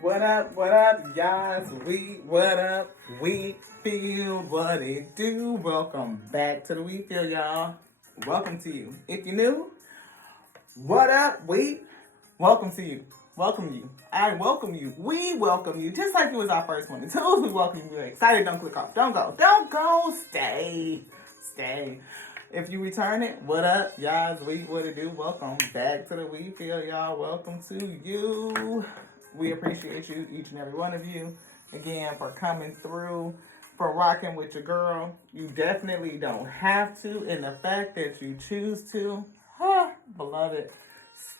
What up, guys? What up? We feel what it do. Welcome back to the We Feel, y'all. Welcome to you. If you're new, what up, welcome to you. Welcome you. I welcome you. We welcome you. Just like it was our first one. Until we welcome you, we're excited. Don't click off. Don't go. Don't go. Stay. If you return it, what up, y'all? What it do? Welcome back to the We Feel, y'all. Welcome to you. We appreciate you, each and every one of you, again, for coming through, for rocking with your girl. You definitely don't have to, and the fact that you choose to, beloved,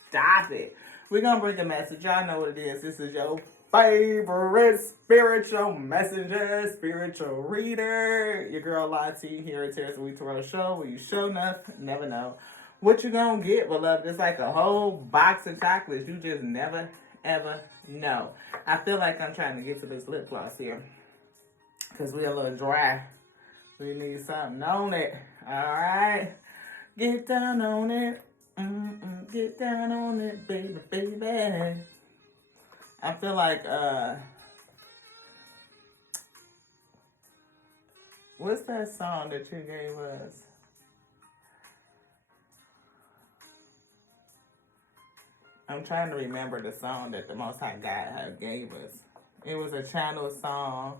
stop it. We're going to bring a message. Y'all know what it is. This is your favorite spiritual messenger, spiritual reader. Your girl Lottie here at Terrace We Tarot Show, where you show enough, never know what you going to get, beloved. It's like a whole box of chocolates. You just never, ever know. I feel like I'm trying to get to this lip gloss here because we're a little dry. We need something on it. All right. Get down on it. Get down on it, baby. I feel like, what's that song that you gave us? I'm trying to remember the song that the Most High God gave us. It was a channel song.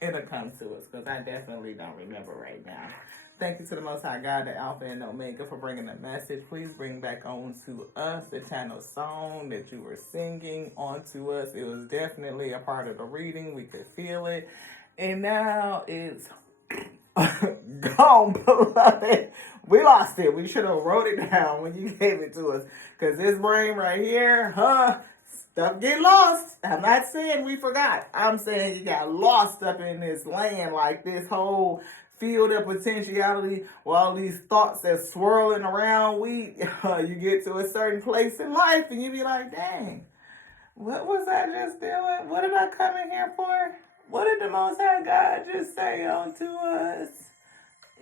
It'll come to us because I definitely don't remember right now. Thank you to the Most High God, the Alpha and Omega, for bringing the message. Please bring back on to us the channel song that you were singing onto us. It was definitely a part of the reading. We could feel it. And now it's gone, beloved. We lost it. We should have wrote it down when you gave it to us. Because this brain right here, stuff get lost. I'm not saying we forgot. I'm saying you got lost up in this land, like this whole field of potentiality, with all these thoughts that's swirling around. You get to a certain place in life and you be like, dang, what was I just doing? What did I come in here for? What did the Most High God just say unto us?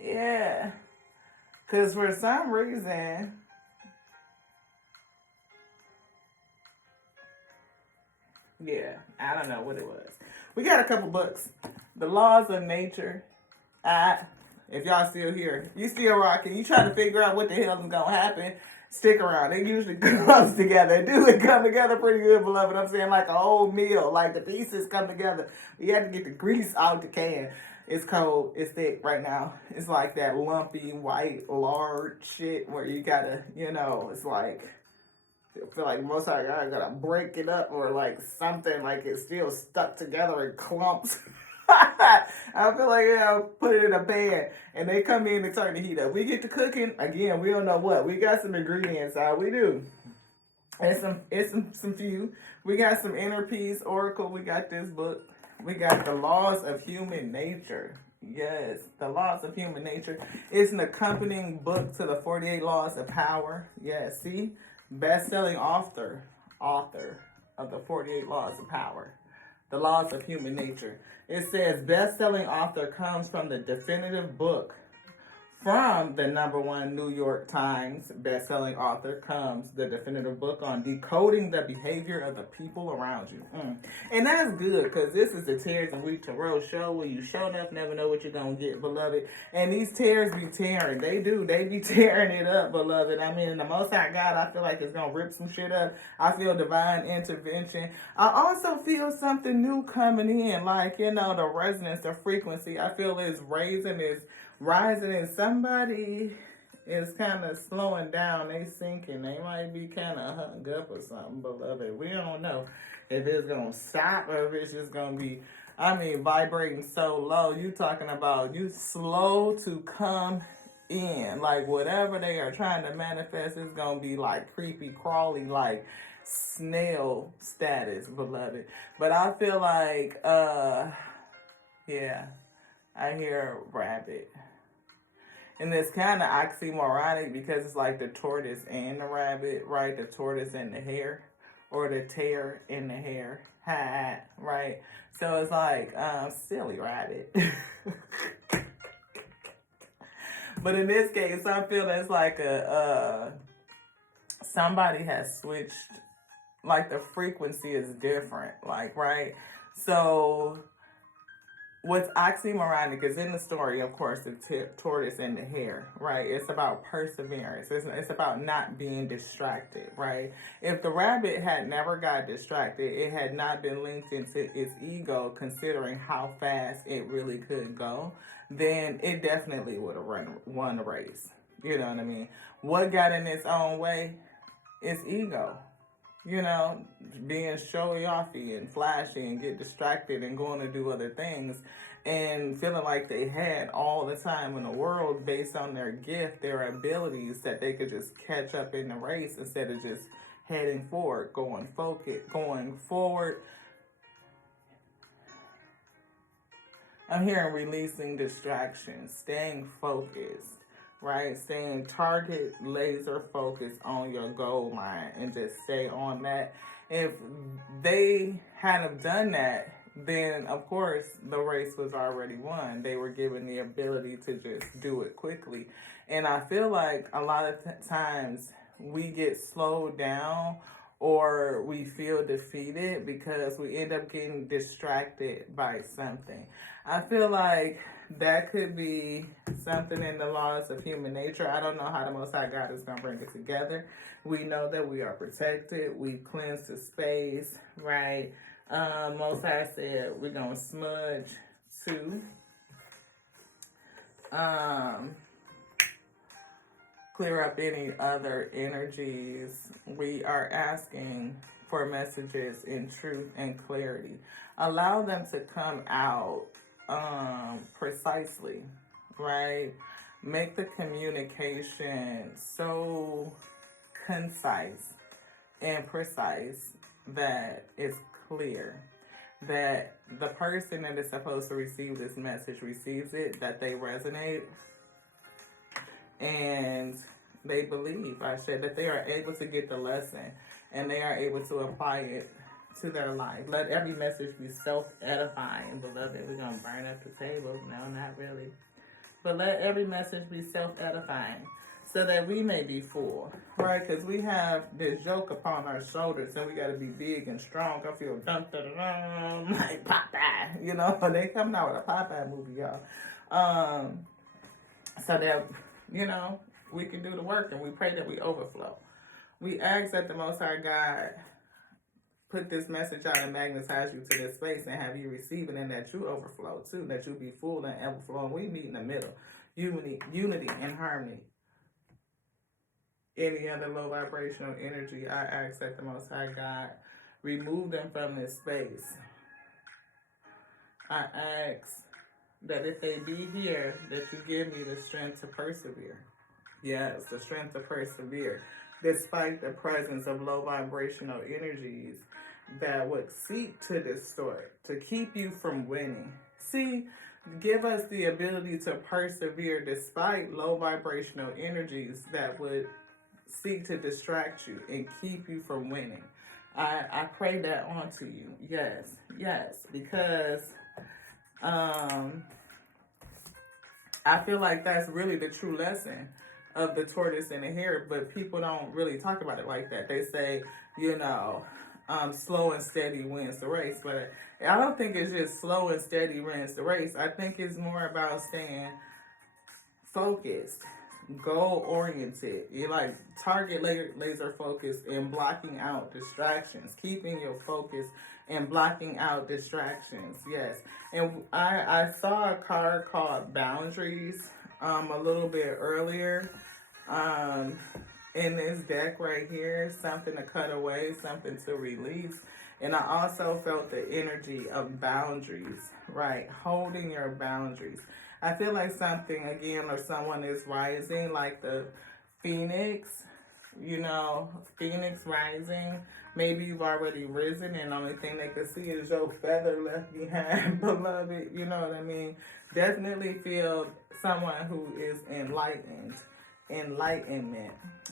Yeah. Because for some reason, yeah, I don't know what it was. We got a couple books. The Laws of Nature. If y'all still here, you still rocking, you trying to figure out what the hell is going to happen, stick around. It usually comes together. It come together pretty good, beloved. I'm saying like a whole meal. Like the pieces come together. We had to get the grease out the can. It's cold. It's thick right now. It's like that lumpy, white, large shit where you gotta, it's like, I feel like most of I gotta break it up or like something, like it's still stuck together in clumps. I feel like put it in a pan and they come in and turn the heat up. We get to cooking again. We don't know what. We got some ingredients. We do. It's some few. We got some Inner Peace Oracle. We got this book. We got The Laws of Human Nature. Yes, The Laws of Human Nature. It's an accompanying book to the 48 Laws of Power. Yes, see? Best-selling author of the 48 Laws of Power. The Laws of Human Nature. It says best-selling author comes from the definitive book. From the #1 New York Times best-selling author comes the definitive book on decoding the behavior of the people around you. And that's good because this is the Tears and We Tarot Show where you show enough, never know what you're going to get, beloved. And these tears be tearing. They do. They be tearing it up, beloved. I mean, the Most High God, I feel like it's going to rip some shit up. I feel divine intervention. I also feel something new coming in, like, the resonance, the frequency. I feel it's rising, and somebody is kind of slowing down. They sinking. They might be kind of hung up or something, beloved. We don't know if it's going to stop or if it's just going to be, vibrating so low. You talking about you slow to come in. Like whatever they are trying to manifest is going to be like creepy, crawly, like snail status, beloved. But I feel like, I hear rabbit. And it's kind of oxymoronic because it's like the tortoise and the rabbit, right? The tortoise and the hare, or the tear and the hare, right? So it's like silly rabbit. But in this case, I feel it's like somebody has switched, like the frequency is different, like, right? So what's oxymoronic is in the story, of course, the tortoise and the hare, right? It's about perseverance. It's about not being distracted, right? If the rabbit had never got distracted, it had not been linked into its ego, considering how fast it really could go, then it definitely would have won the race. You know what I mean? What got in its own way? Its ego. You know, being showy offy and flashy and get distracted and going to do other things and feeling like they had all the time in the world based on their gift, their abilities, that they could just catch up in the race instead of just heading forward, going forward. I'm hearing releasing distractions, staying focused. Right? Staying target, laser focused on your goal line and just stay on that. If they hadn't done that, then of course the race was already won. They were given the ability to just do it quickly. And I feel like a lot of times we get slowed down or we feel defeated because we end up getting distracted by something. I feel like that could be something in the laws of human nature. I don't know how the Most High God is going to bring it together. We know that we are protected. We cleanse the space, right? Most High said we're going to smudge too. Clear up any other energies. We are asking for messages in truth and clarity. Allow them to come out precisely, right? Make the communication so concise and precise that it's clear, that the person that is supposed to receive this message receives it, that they resonate, and they believe, I said, that they are able to get the lesson and they are able to apply it to their life. Let every message be self-edifying, beloved. We're going to burn up the table. No, not really. But let every message be self-edifying so that we may be full, right? Because we have this yoke upon our shoulders and we got to be big and strong. I feel dun-dun-dun, like Popeye. You know, they coming out with a Popeye movie, y'all. So that, you know, we can do the work, and we pray that we overflow. We ask that the Most High God put this message out and magnetize you to this space and have you receive it, and that you overflow too, that you be full and overflow. And we meet in the middle. Unity and harmony. Any other low vibrational energy, I ask that the Most High God remove them from this space. I ask that if they be here, that you give me the strength to persevere. Yes, the strength to persevere, despite the presence of low vibrational energies that would seek to distort, to keep you from winning. See, give us the ability to persevere despite low vibrational energies that would seek to distract you and keep you from winning. I pray that onto you. Yes, because I feel like that's really the true lesson of the tortoise and the hare, but people don't really talk about it like that. They say, you know, slow and steady wins the race, but I don't think it's just slow and steady wins the race. I think it's more about staying focused, goal-oriented. You like target laser focused and blocking out distractions, keeping your focus and blocking out distractions. Yes. And I saw a card called Boundaries a little bit earlier in this deck right here. Something to cut away, something to release. And I also felt the energy of boundaries, right? Holding your boundaries. I feel like something, again, or someone is rising, like the phoenix, you know, phoenix rising. Maybe you've already risen and the only thing they can see is your feather left behind, beloved. You know what I mean? Definitely feel someone who is enlightenment.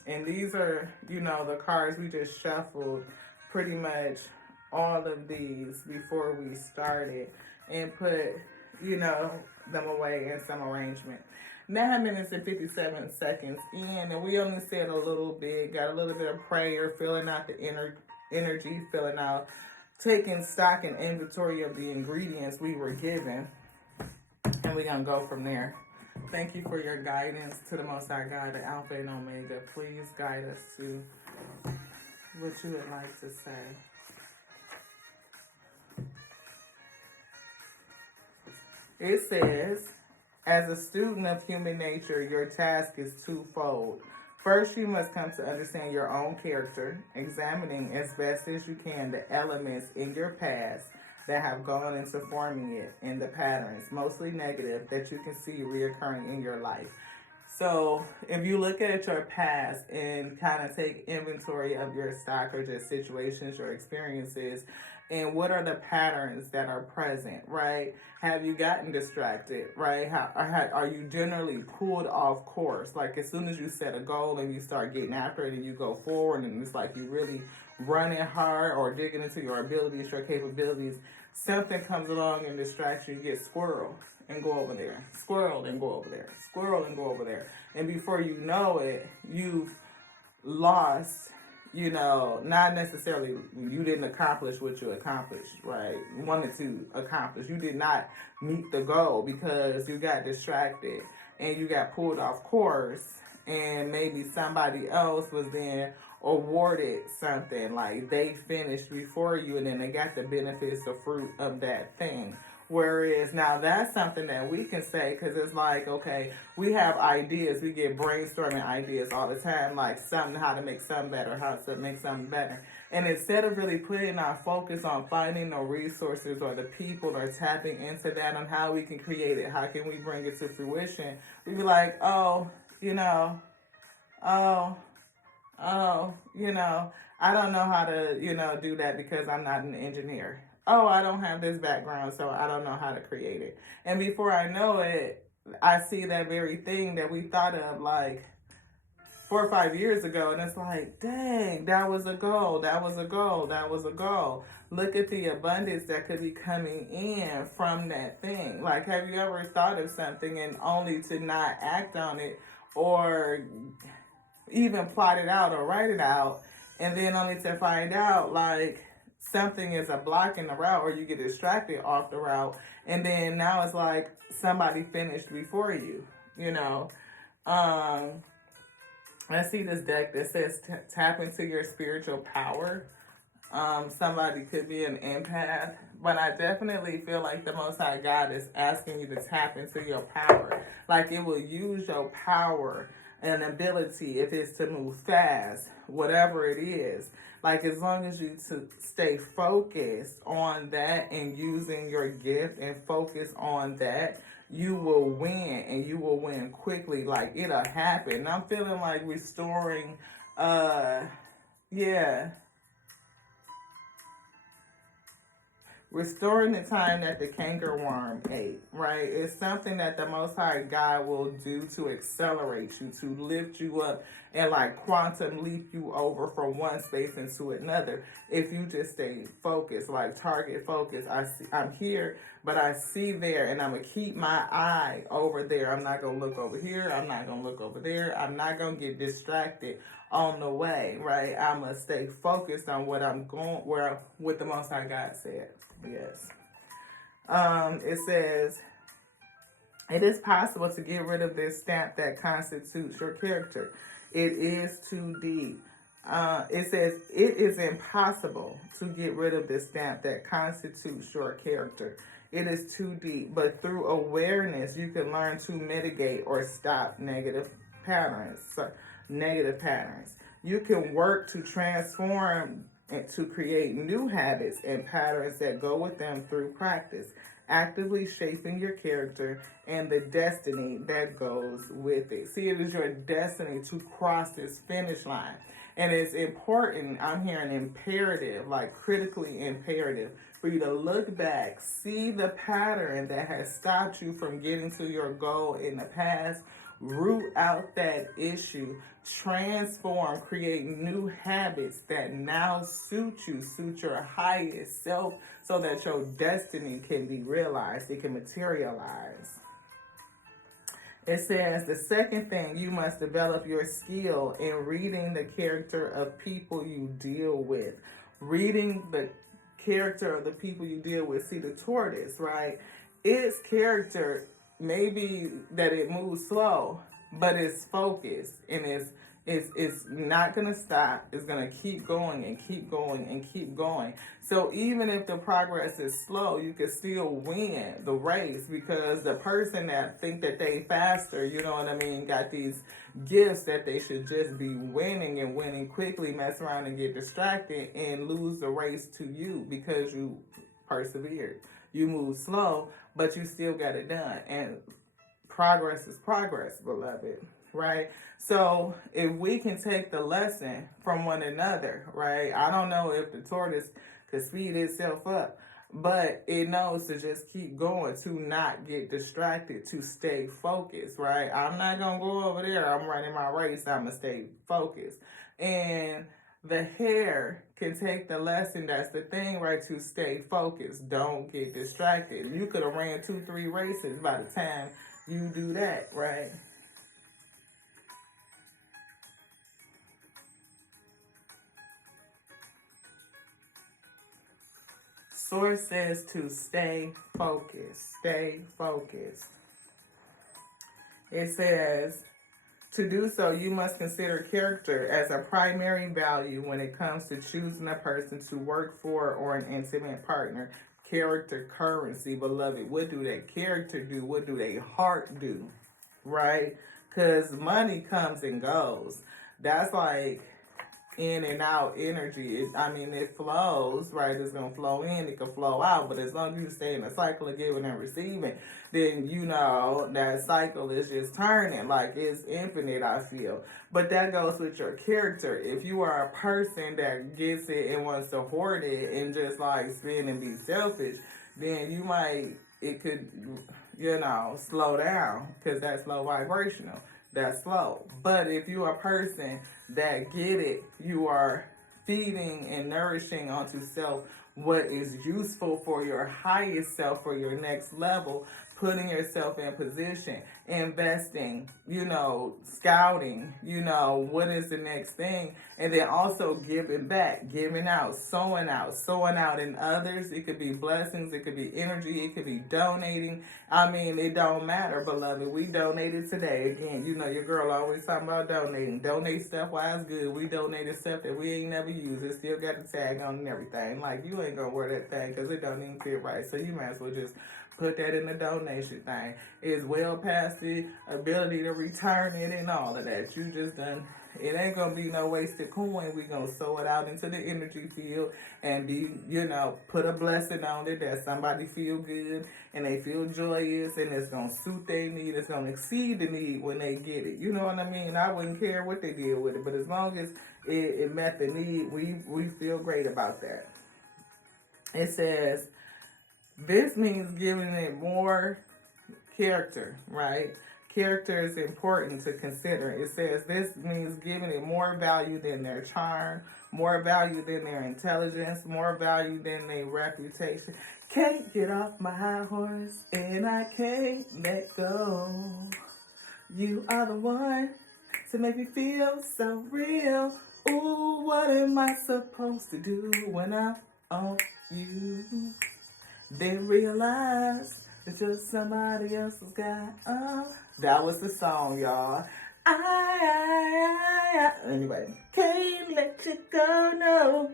And these are, you know, the cards we just shuffled, pretty much all of these before we started, and put, you know, them away in some arrangement. 9 minutes and 57 seconds in, and we only said a little bit, got a little bit of prayer, filling out the energy, filling out, taking stock and inventory of the ingredients we were given, and we're going to go from there. Thank you for your guidance to the Most High God, the Alpha and Omega. Please guide us to what you would like to say. It says, as a student of human nature, your task is twofold. First, you must come to understand your own character, examining as best as you can the elements in your past that have gone into forming it and the patterns, mostly negative, that you can see reoccurring in your life. So if you look at your past and kind of take inventory of your stock or just situations, your experiences, and what are the patterns that are present, right? Have you gotten distracted, right? Are you generally pulled off course? Like as soon as you set a goal and you start getting after it and you go forward and it's like you really running hard or digging into your abilities, your capabilities, something comes along and distracts you, you get squirreled and go over there, squirreled and go over there, squirreled and go over there. And before you know it, you've lost, not necessarily, you didn't accomplish what you accomplished, right? You wanted to accomplish. You did not meet the goal because you got distracted and you got pulled off course, and maybe somebody else was then awarded something, like they finished before you and then they got the benefits, the fruit of that thing. Whereas now that's something that we can say, because it's like, okay, we have ideas. We get brainstorming ideas all the time, like how to make something better, how to make something better. And instead of really putting our focus on finding the resources or the people or tapping into that on how we can create it, how can we bring it to fruition, we be like, I don't know how to, do that because I'm not an engineer. Oh, I don't have this background, so I don't know how to create it. And before I know it, I see that very thing that we thought of like 4 or 5 years ago, and it's like, dang, that was a goal, that was a goal, that was a goal. Look at the abundance that could be coming in from that thing. Like, have you ever thought of something and only to not act on it or even plot it out or write it out, and then only to find out, like, something is a block in the route or you get distracted off the route, and then now it's like somebody finished before you, I see this deck that says tap into your spiritual power. Somebody could be an empath, but I definitely feel like the Most High God is asking you to tap into your power. Like it will use your power and ability, if it's to move fast, whatever it is. Like as long as you to stay focused on that and using your gift and focus on that, you will win, and you will win quickly. Like it'll happen. And I'm feeling like restoring, restoring the time that the cankerworm ate, right? It's something that the Most High God will do to accelerate you, to lift you up and like quantum leap you over from one space into another. If you just stay focused, like target focus. I'm here, but I see there, and I'm going to keep my eye over there. I'm not going to look over here. I'm not going to look over there. I'm not going to get distracted on the way, right? I'm going to stay focused on what what the Most High God said. Yes. It says, it is possible to get rid of this stamp that constitutes your character. It is too deep. It says, it is impossible to get rid of this stamp that constitutes your character. It is too deep, but through awareness, you can learn to mitigate or stop negative patterns. You can work to transform and to create new habits and patterns that go with them through practice, actively shaping your character and the destiny that goes with it. See, it is your destiny to cross this finish line. And it's important, I'm hearing imperative, like critically imperative, for you to look back, see the pattern that has stopped you from getting to your goal in the past, root out that issue, transform, create new habits that now suit you, suit your highest self, so that your destiny can be realized, it can materialize. It says the second thing, you must develop your skill in reading the character of people you deal with. Reading the character of the people you deal with. See, the tortoise, right? Its character may be that it moves slow, but it's focused and it's not going to stop. It's going to keep going and keep going and keep going. So even if the progress is slow, you can still win the race, because the person that think that they faster, you know what I mean, got these gifts that they should just be winning and winning quickly, mess around and get distracted and lose the race to you because you persevered. You move slow, but you still got it done. And progress is progress, beloved, right? So if we can take the lesson from one another, right? I don't know if the tortoise could speed itself up, but it knows to just keep going, to not get distracted, to stay focused, right? I'm not going to go over there. I'm running my race. I'm going to stay focused. And the hare can take the lesson. That's the thing, right? To stay focused. Don't get distracted. You could have ran 2-3 races by the time you do that, right? Source says to stay focused. Stay focused. It says, to do so, you must consider character as a primary value when it comes to choosing a person to work for or an intimate partner. Character currency, beloved. What do that character do? What do they heart do? Right? Because money comes and goes. That's like in and out energy. It flows, right? It's going to flow in, it can flow out, but as long as you stay in a cycle of giving and receiving, then you know that cycle is just turning, like it's infinite, I feel. But that goes with your character. If you are a person that gets it and wants to hoard it and just like spend and be selfish, then it could, slow down, because that's low vibrational. That's slow. But if you are a person that get it, you are feeding and nourishing onto self what is useful for your highest self, for your next level, putting yourself in position, investing, scouting, what is the next thing, and then also giving back, giving out, sowing out in others. It could be blessings, it could be energy, it could be donating. It don't matter, beloved. We donated today. Again, your girl always talking about donating. Donate stuff while it's good. We donated stuff that we ain't never used. It still got the tag on and everything. Like, you ain't gonna wear that thing because it don't even fit right. So you might as well just put that in the donation thing. It's well past the ability to return it and all of that. You just done. It ain't gonna be no wasted coin. We gonna sow it out into the energy field and be, put a blessing on it that somebody feel good and they feel joyous, and it's gonna suit their need. It's gonna exceed the need when they get it. You know what I mean? I wouldn't care what they did with it, but as long as it met the need, we feel great about that. It says, this means giving it more character, right? Character is important to consider. It says this means giving it more value than their charm, more value than their intelligence, more value than their reputation. Can't get off my high horse and I can't let go. You are the one to make me feel so real. Ooh, what am I supposed to do when I'm on you? Then realize it's just somebody else's guy. That was the song, y'all. Anyway, can't let you go, no.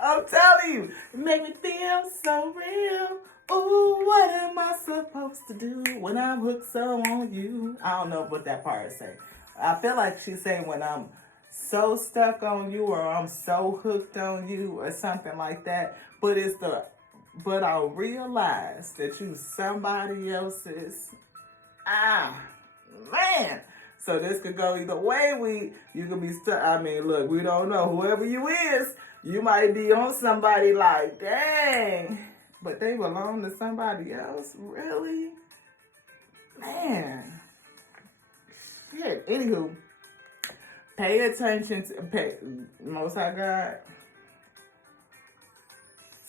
I'm telling you, it make me feel so real. Ooh, what am I supposed to do when I'm hooked so on you? I don't know what that part say. I feel like she's saying when I'm so stuck on you, or I'm so hooked on you, or something like that. But I'll realize that you somebody else's. Man. So this could go either way. You could be stuck. Look, we don't know. Whoever you is, you might be on somebody like, dang. But they belong to somebody else? Really? Man. Shit. Anywho, pay attention to Most High God.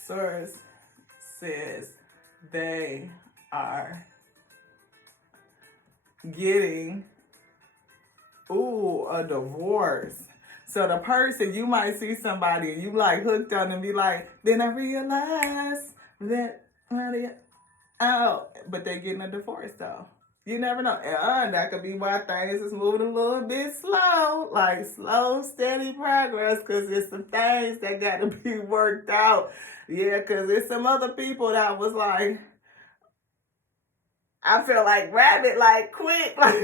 Source says they are getting, a divorce. So the person, you might see somebody and you like hooked on and be like, then I realized that, oh, but they getting a divorce though. You never know. That could be why things is moving a little bit slow, like slow, steady progress, because there's some things that got to be worked out. Yeah, because there's some other people that was like, I feel like rabbit, like quick, like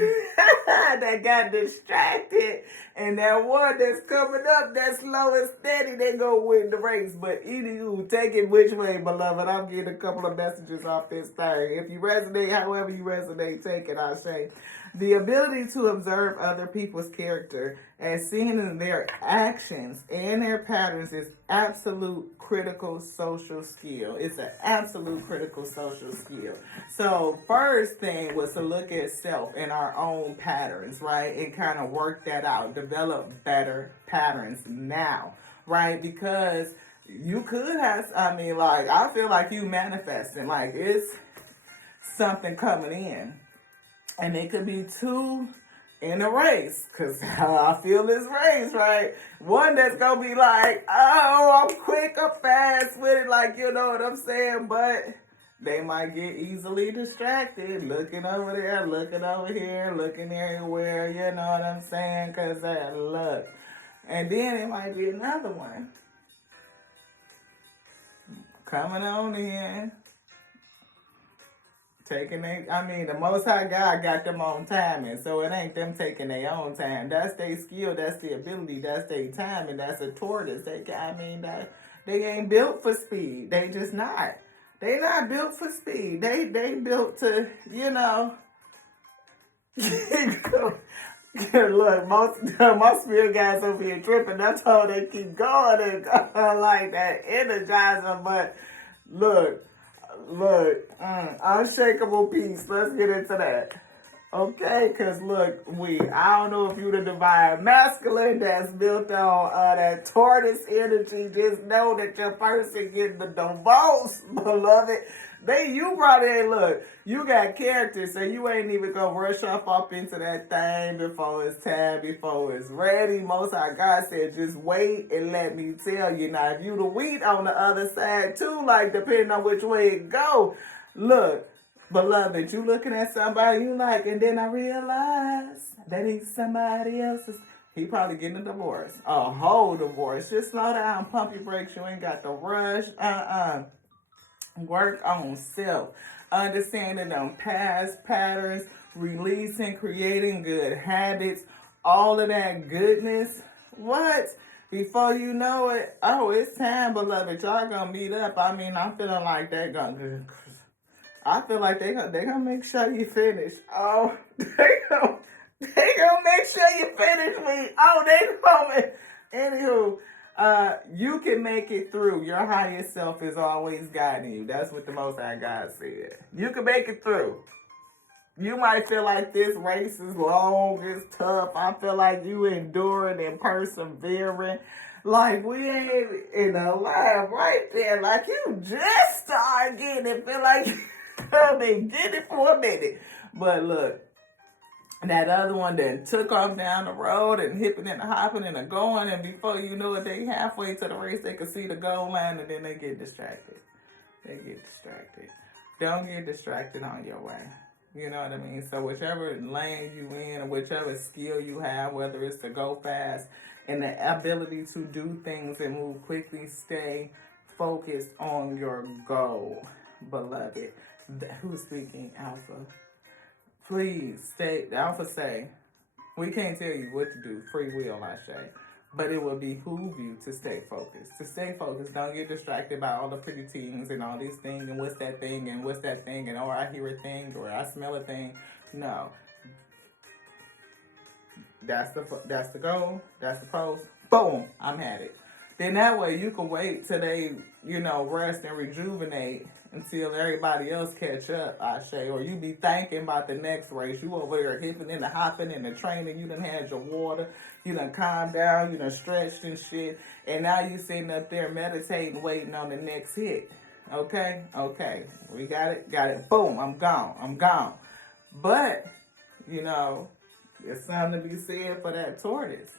that got distracted, and that one that's coming up, that's slow and steady, they go win the race. But anywho, take it which way, beloved. I'm getting a couple of messages off this thing. If you resonate, however you resonate, take it. I say, the ability to observe other people's character and seeing in their actions and their patterns is absolute critical social skill. It's an absolute critical social skill. So first thing was to look at self and our own patterns, right? And kind of work that out, develop better patterns now, right? Because you could have, I feel like you manifesting, like it's something coming in. And it could be two in a race, because I feel this race, right? One that's going to be like, oh, I'm quick, I'm fast with it, like, you know what I'm saying? But they might get easily distracted, looking over there, looking over here, looking everywhere, you know what I'm saying? Because that luck. And then it might be another one coming on in. The Most High God got them on timing, so it ain't them taking their own time. That's their skill, that's their ability, that's their time, and that's a tortoise. They ain't built for speed. They just not. They not built for speed. They built to, Look, most spirit guys over here tripping. That's how they keep going and going like that energizer. But look, unshakable peace. Let's get into that. Okay, because look, I don't know if you the divine masculine that's built on that tortoise energy. Just know that your person getting the divorce, beloved. You probably ain't, look, you got character, so you ain't even gonna rush up into that thing before it's time, before it's ready. Most High God said, just wait and let me tell you. Now, if you the wheat on the other side too, like depending on which way it go, look, beloved, you looking at somebody you like, and then I realize that he's somebody else's. He probably getting a divorce, a whole divorce. Just slow down, pump your brakes. You ain't got to rush. Work on self, understanding them past patterns, releasing, creating good habits, all of that goodness. What? Before you know it, it's time, beloved. Y'all gonna meet up. I'm feeling like they gonna make sure you finish. Oh, they gonna make sure you finish me. Oh, they gonna. Anywho. You can make it through. Your higher self is always guiding you. That's what the Most High God said. You can make it through. You might feel like this race is long, it's tough. I feel like you enduring and persevering. Like we ain't in a line right there. Like you just started getting it. Feel like I've been getting it for a minute. But look. That other one then took off down the road and hipping and hopping and going, and before you know it, they halfway to the race, they could see the goal line, and then they get distracted. Don't get distracted on your way. You know what I mean? So whichever lane you in, or whichever skill you have, whether it's to go fast and the ability to do things and move quickly, stay focused on your goal, beloved. Who's speaking, Alpha? Please stay. The Alpha say, we can't tell you what to do. Free will, I say. But it will behoove you to stay focused. Don't get distracted by all the pretty things and all these things and what's that thing and what's that thing and I hear a thing or I smell a thing. No. That's the goal. That's the post. Boom. I'm at it. Then that way you can wait till they, rest and rejuvenate until everybody else catch up, I say. Or you be thinking about the next race. You over there hipping and hopping and the training. You done had your water. You done calmed down. You done stretched and shit. And now you sitting up there meditating, waiting on the next hit. Okay. We got it. Boom. I'm gone. But You know, there's something to be said for that tortoise.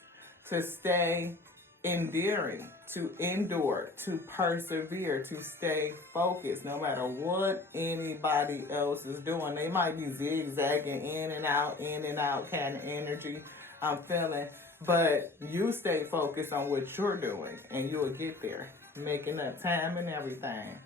To stay endearing, to endure, to persevere, to stay focused, no matter what anybody else is doing. They might be zigzagging in and out kind of energy I'm feeling, but you stay focused on what you're doing and you'll get there, making up time and everything.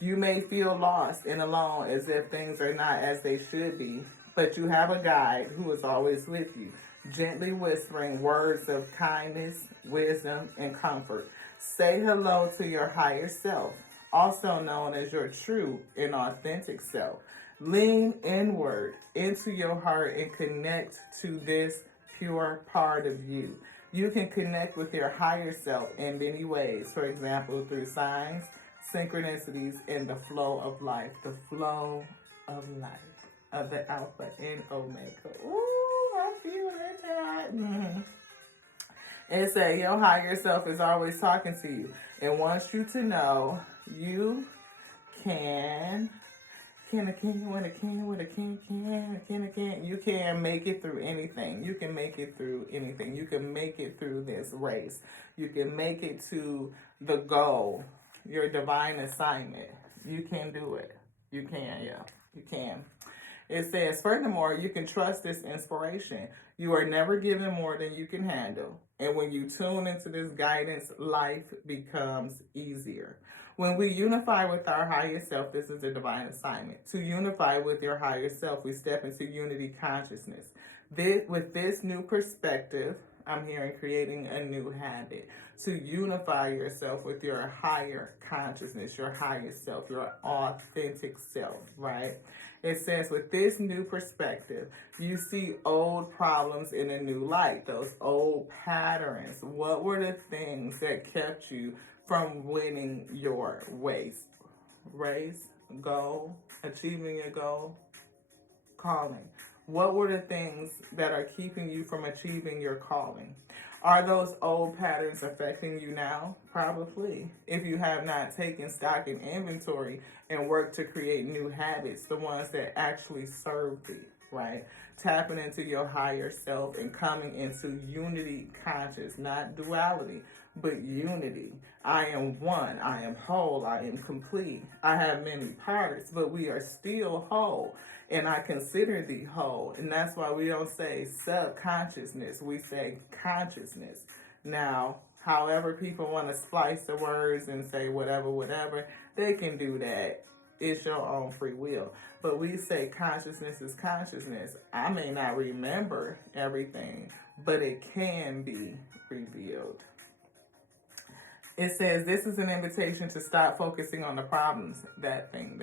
You may feel lost and alone as if things are not as they should be, but you have a guide who is always with you, gently whispering words of kindness, wisdom, and comfort. Say hello to your higher self, also known as your true and authentic self. Lean inward into your heart and connect to this pure part of you. You can connect with your higher self in many ways, for example, through signs, synchronicities, and the flow of life. The flow of life of the Alpha and Omega. Ooh, I feel it. It says your higher self is always talking to you and wants you to know you can you can make it through anything. You can make it through anything. You can make it through this race. You can make it to the goal, your divine assignment. You can do it. You can, yeah. You can. It says, furthermore, you can trust this inspiration. You are never given more than you can handle. And when you tune into this guidance, life becomes easier. When we unify with our higher self, this is a divine assignment. To unify with your higher self, we step into unity consciousness. With this new perspective, I'm hearing creating a new habit. To unify yourself with your higher consciousness, your higher self, your authentic self, right? It says, with this new perspective, you see old problems in a new light, those old patterns. What were the things that kept you from winning your race, goal, achieving your goal, calling? What were the things that are keeping you from achieving your calling? Are those old patterns affecting you now? Probably. If you have not taken stock in inventory and worked to create new habits, the ones that actually serve thee, right? Tapping into your higher self and coming into unity conscious, not duality, but unity. I am one, I am whole, I am complete. I have many parts, but we are still whole. And I consider thee whole. And that's why we don't say subconsciousness, we say consciousness. Now, however people want to splice the words and say whatever, they can do that. It's your own free will. But we say consciousness is consciousness. I may not remember everything, but it can be revealed. It says this is an invitation to stop focusing on the problems. That thing,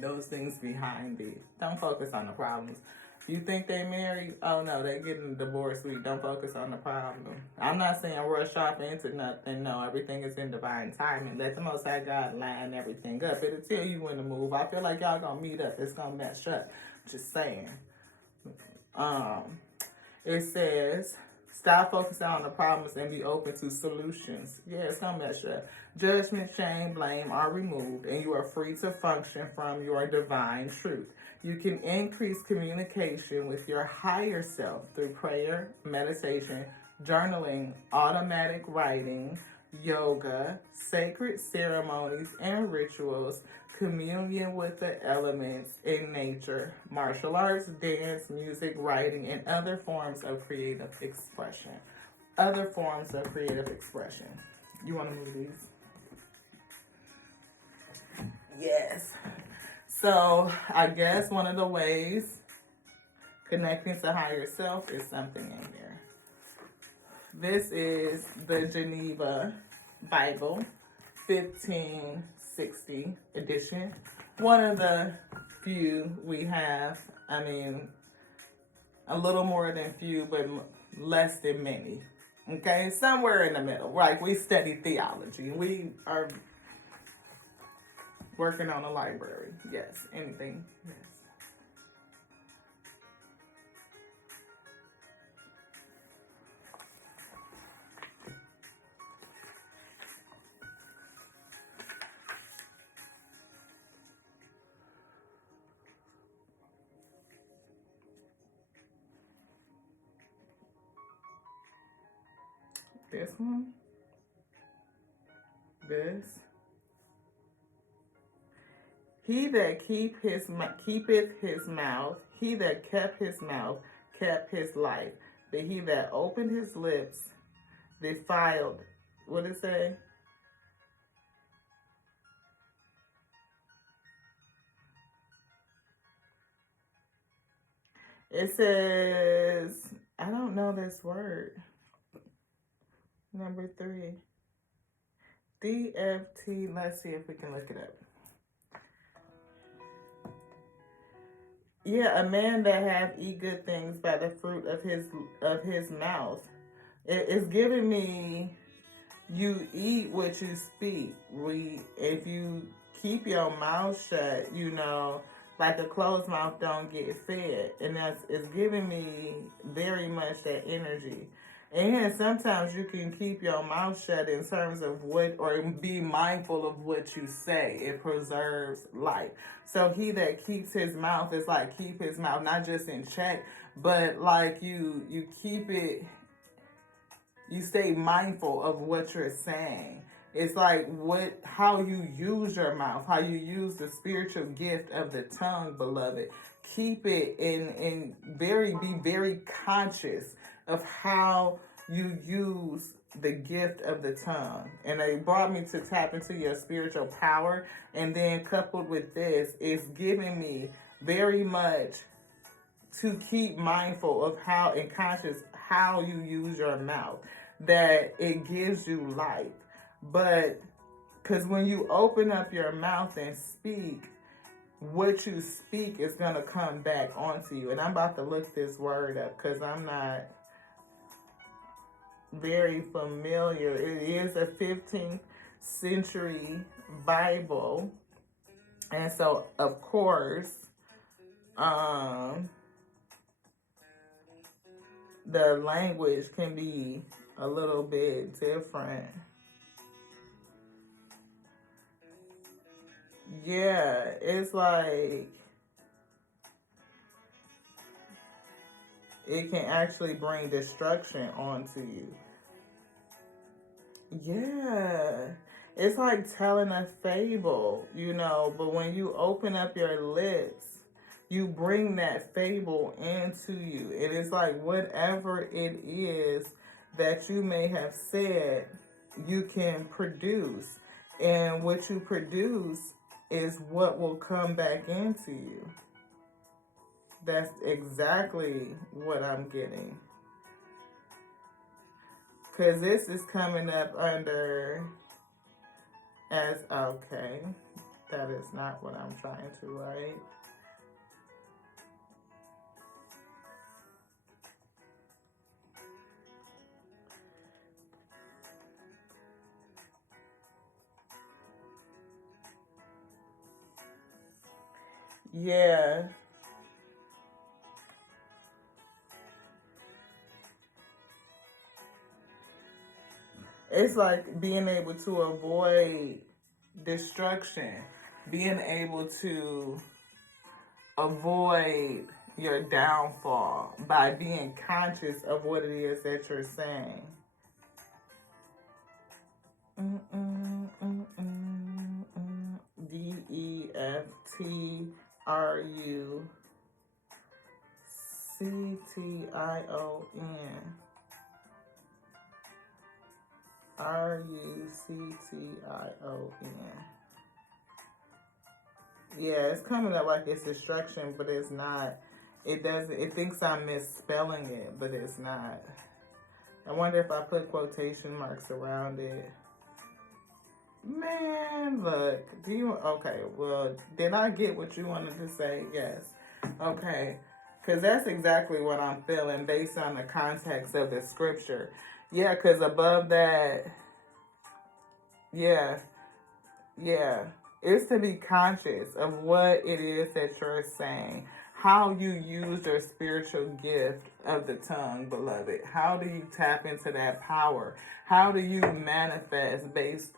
those things behind thee. Don't focus on the problems. You think they married? Oh no, they getting a divorce sweet. Don't focus on the problem. I'm not saying rush off into nothing. No, everything is in divine timing. Let the Most High God line everything up. It'll tell you when to move. I feel like y'all gonna meet up. It's gonna match up. Just saying. It says, stop focusing on the problems and be open to solutions. Yeah, it's gonna mess you up. Judgment, shame, blame are removed, and you are free to function from your divine truth. You can increase communication with your higher self through prayer, meditation, journaling, automatic writing, yoga, sacred ceremonies and rituals, communion with the elements in nature, martial arts, dance, music, writing, and other forms of creative expression. You want to move these? Yes. So I guess one of the ways connecting to higher self is something in here. This is the Geneva Bible, 1560 edition. One of the few we have. I mean, a little more than few, but less than many. Okay, somewhere in the middle. Like, we study theology. We are working on a library. Yes, anything. Yes. This one. This. He that keepeth his mouth, he that kept his mouth, kept his life. But he that opened his lips, defiled. What did it say? It says, I don't know this word. Number 3. DFT. Let's see if we can look it up. Yeah, a man that hath eat good things by the fruit of his mouth. It's giving me, you eat what you speak. If you keep your mouth shut, like a closed mouth don't get fed, and it's giving me very much that energy. And sometimes you can keep your mouth shut in terms of or be mindful of what you say. It preserves life. So he that keeps his mouth is like keep his mouth not just in check, but like you keep it, you stay mindful of what you're saying. It's like how you use your mouth, how you use the spiritual gift of the tongue, beloved. Keep it be very conscious of how you use the gift of the tongue. And it brought me to tap into your spiritual power. And then coupled with this, it's giving me very much to keep mindful of how and conscious how you use your mouth, that it gives you life. But because when you open up your mouth and speak, what you speak is going to come back onto you. And I'm about to look this word up because I'm not very familiar. It is a 15th century Bible. And so, of course, the language can be a little bit different. Yeah, it's like it can actually bring destruction onto you. Yeah, it's like telling a fable, but when you open up your lips, you bring that fable into you. It is like whatever it is that you may have said, you can produce. And what you produce is what will come back into you. That's exactly what I'm getting. Because this is coming up under okay. That is not what I'm trying to write. Yeah. It's like being able to avoid destruction, being able to avoid your downfall by being conscious of what it is that you're saying. DEFTRUCTION. RUCTION. Yeah, it's coming up like it's destruction, but it's not. It thinks I'm misspelling it, but it's not. I wonder if I put quotation marks around it. Man, look. Okay, well, did I get what you wanted to say? Yes. Okay. Because that's exactly what I'm feeling based on the context of the scripture. Yeah, because above that, yeah, it's to be conscious of what it is that you're saying, how you use your spiritual gift of the tongue, beloved. How do you tap into that power? How do you manifest based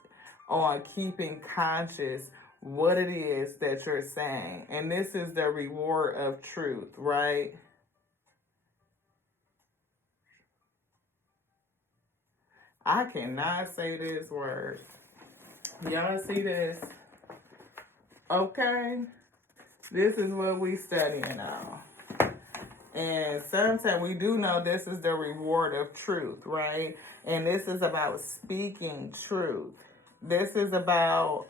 on keeping conscious what it is that you're saying? And this is the reward of truth, right? I cannot say this word. Y'all see this? Okay. This is what we studying now. And sometimes we do know this is the reward of truth, right? And this is about speaking truth. This is about,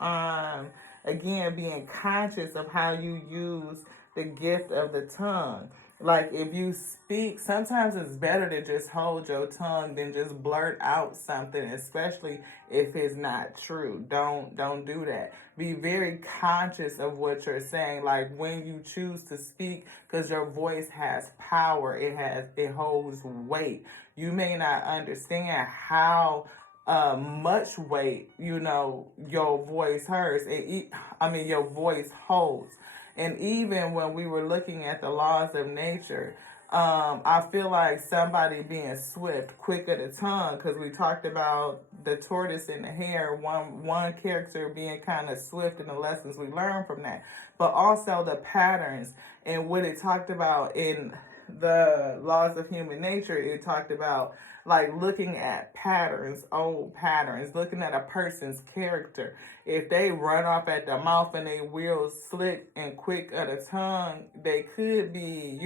again, being conscious of how you use the gift of the tongue. Like if you speak, sometimes it's better to just hold your tongue than just blurt out something, especially if it's not true. Don't do that. Be very conscious of what you're saying. Like when you choose to speak, because your voice has power. It holds weight. You may not understand how much weight, your voice hurts. Your voice holds. And even when we were looking at the laws of nature, I feel like somebody being swift, quick of the tongue, because we talked about the tortoise and the hare, one character being kind of swift in the lessons we learned from that, but also the patterns and what it talked about in the laws of human nature. It talked about like looking at patterns, old patterns, looking at a person's character. If they run off at the mouth and they wheels slick and quick of the tongue, they could be,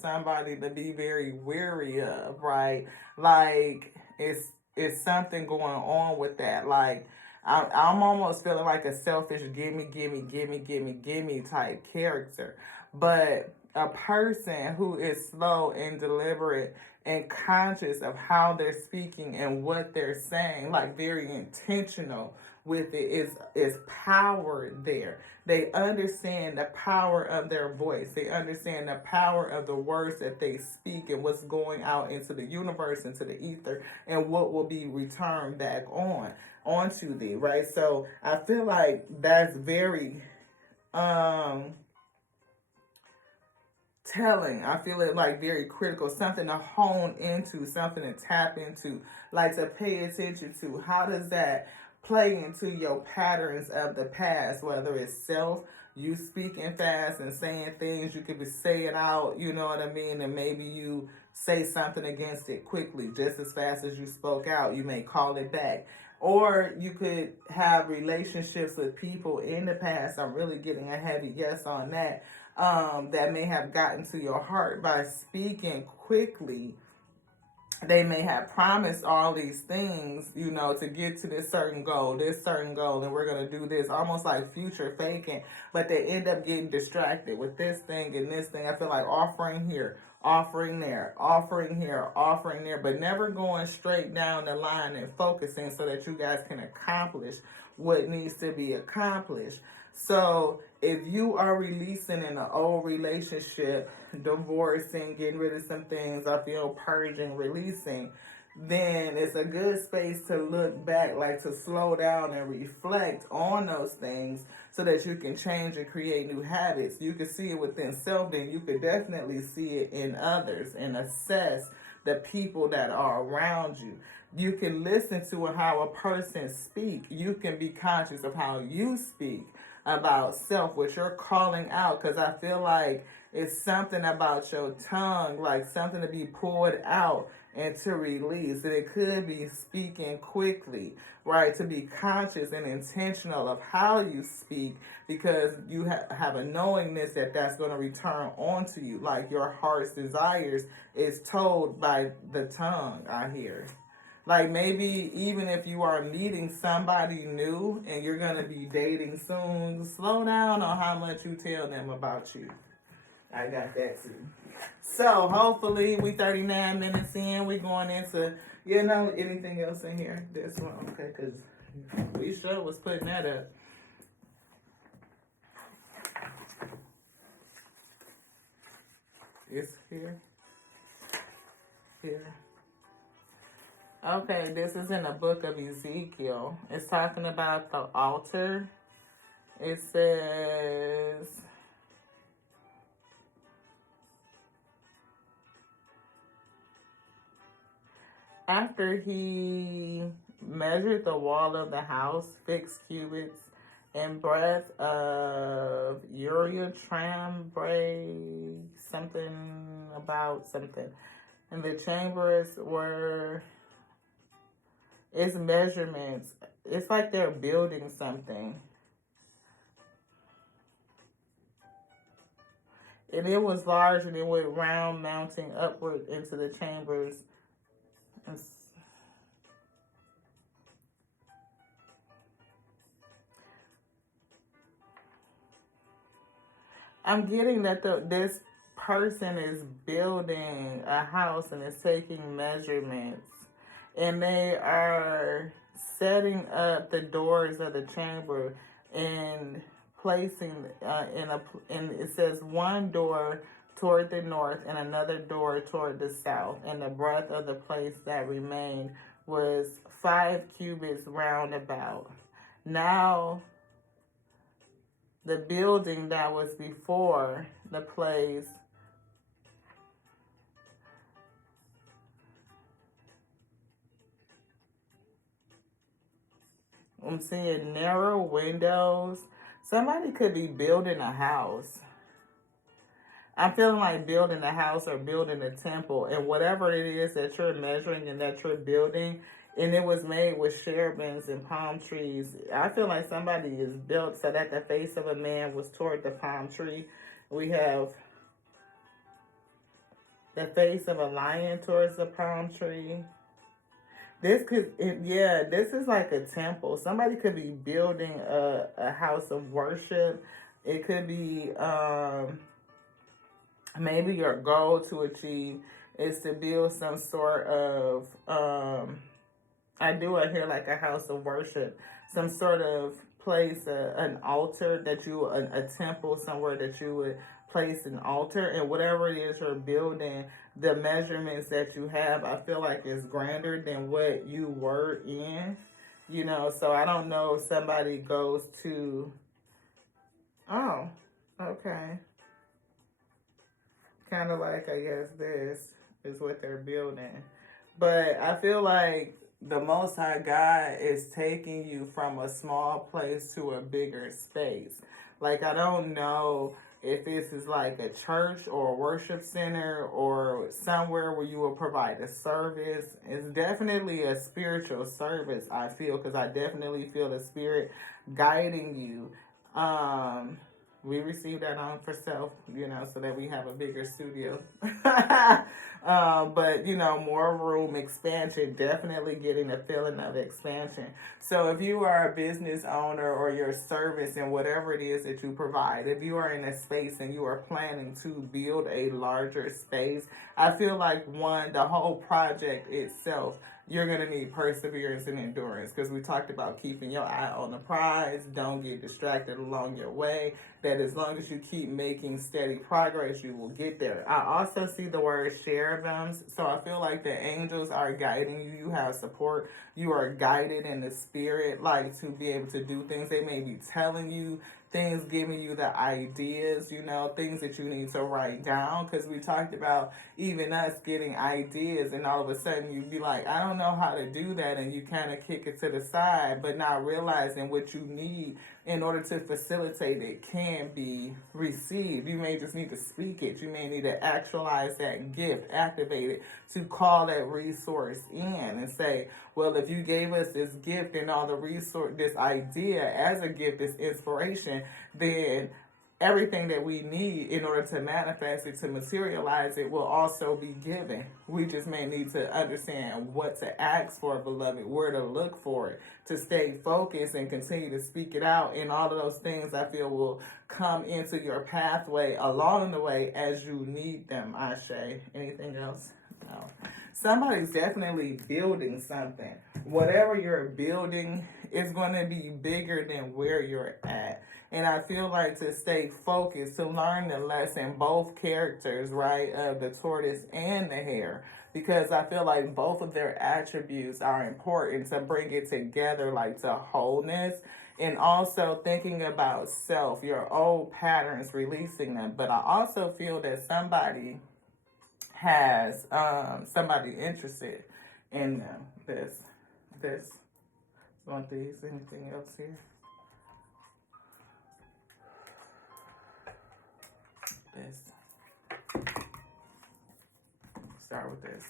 somebody to be very wary of, right? Like it's something going on with that. Like I'm almost feeling like a selfish gimme type character. But a person who is slow and deliberate and conscious of how they're speaking and what they're saying, like very intentional with it, is power there. They understand the power of their voice. They understand the power of the words that they speak and what's going out into the universe, into the ether, and what will be returned back onto thee, right? So I feel like that's very telling. I feel it like very critical, something to hone into, something to tap into, like to pay attention to. How does that play into your patterns of the past, whether it's self, you speaking fast and saying things, you could be saying out, you know what I mean, and maybe you say something against it quickly, just as fast as you spoke out, you may call it back. Or you could have relationships with people in the past. I'm really getting a heavy yes on that. That may have gotten to your heart by speaking quickly. They may have promised all these things, to get to this certain goal, and we're going to do this, almost like future faking, but they end up getting distracted with this thing and this thing. I feel like offering here, offering there, offering here, offering there, but never going straight down the line and focusing so that you guys can accomplish what needs to be accomplished. So if you are releasing in an old relationship, divorcing, getting rid of some things, I feel purging, releasing, then it's a good space to look back, like to slow down and reflect on those things so that you can change and create new habits. You can see it within self, then you could definitely see it in others and assess the people that are around you. You can listen to how a person speaks. You can be conscious of how you speak about self, what you're calling out, because I feel like it's something about your tongue, like something to be pulled out and to release. And it could be speaking quickly, right? To be conscious and intentional of how you speak, because you have a knowingness that that's going to return onto you. Like your heart's desires is told by the tongue, I hear. Like maybe even if you are meeting somebody new and you're going to be dating soon, slow down on how much you tell them about you. I got that too. So hopefully we 39 minutes in. We going into, anything else in here? This one, okay, because we sure was putting that up. It's here. Here. Okay, this is in the book of Ezekiel. It's talking about the altar. It says, after he measured the wall of the house, 6 cubits, in breadth of Uriah Trambre, something about something. And the chambers were It's measurements. It's like they're building something. And it was large and it went round, mounting upward into the chambers. I'm getting that this person is building a house and is taking measurements. And they are setting up the doors of the chamber and placing and it says one door toward the north and another door toward the south, and the breadth of the place that remained was 5 cubits round about. Now the building that was before the place I'm seeing narrow windows. Somebody could be building a house. I'm feeling like building a house or building a temple, and whatever it is that you're measuring and that you're building, and it was made with cherubims and palm trees. I feel like somebody is built so that the face of a man was toward the palm tree. We have the face of a lion towards the palm tree. This is like a temple. Somebody could be building a house of worship. It could be maybe your goal to achieve is to build some sort of I hear like a house of worship, some sort of place, an altar that a temple somewhere that you would place an altar, and whatever it is you're building, the measurements that you have, I feel like is grander than what you were in, so I don't know if somebody goes to, oh, okay. Kind of like, I guess this is what they're building. But I feel like the Most High God is taking you from a small place to a bigger space. Like, I don't know if this is like a church or a worship center or somewhere where you will provide a service. It's definitely a spiritual service, I feel, because I definitely feel the Spirit guiding you. We received that on for self, so that we have a bigger studio. But, more room, expansion, definitely getting a feeling of expansion. So if you are a business owner or your service and whatever it is that you provide, if you are in a space and you are planning to build a larger space, I feel like the whole project itself, you're going to need perseverance and endurance, because we talked about keeping your eye on the prize. Don't get distracted along your way. That as long as you keep making steady progress, you will get there. I also see the word cherubims. So I feel like the angels are guiding you. You have support. You are guided in the spirit, like to be able to do things. They may be telling you things, giving you the ideas, things that you need to write down. Because we talked about even us getting ideas, and all of a sudden you'd be like, I don't know how to do that. And you kind of kick it to the side, but not realizing what you need in order to facilitate it can be received. You may just need to speak it. You may need to actualize that gift, activate it, to call that resource in and say, well, if you gave us this gift and all the resource, this idea as a gift, this inspiration, then everything that we need in order to manifest it, to materialize it, will also be given. We just may need to understand what to ask for, beloved, where to look for it, to stay focused and continue to speak it out. And all of those things, I feel, will come into your pathway along the way as you need them, Ashe. Anything else? No. Somebody's definitely building something. Whatever you're building is going to be bigger than where you're at. And I feel like to stay focused, to learn the lesson, both characters, right, of the tortoise and the hare, because I feel like both of their attributes are important to bring it together, like to wholeness, and also thinking about self, your old patterns, releasing them. But I also feel that somebody has somebody interested in them. This. Want these? Anything else here? This. Start with this.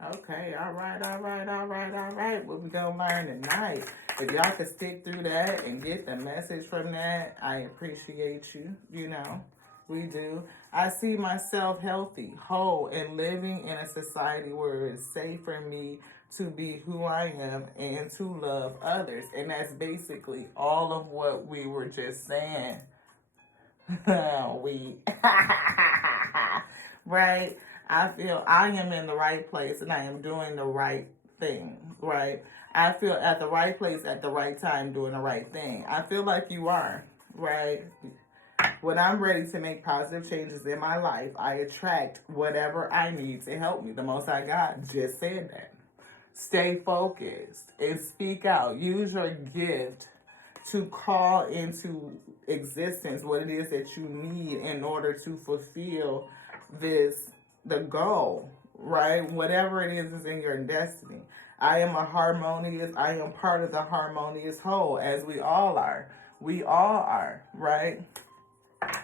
Okay, all right, all right, all right, all right. What we gonna learn tonight? If y'all could stick through that and get the message from that, I appreciate you. You know, we do. I see myself healthy, whole, and living in a society where it's safe for me to be who I am and to love others. And that's basically all of what we were just saying. we right. I feel I am in the right place and I am doing the right thing, right? I feel at the right place at the right time doing the right thing. I feel like you are, right? When I'm ready to make positive changes in my life, I attract whatever I need to help me. The Most High God just said that. Stay focused and speak out. Use your gift to call into existence what it is that you need in order to fulfill the goal, right? Whatever it is in your destiny. I am I am part of the harmonious whole, as we all are. We all are, right?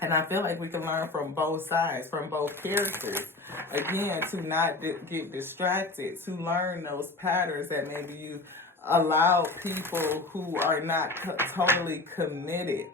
And I feel like we can learn from both sides, from both characters. Again, to not get distracted, to learn those patterns that maybe you allow people who are not totally committed,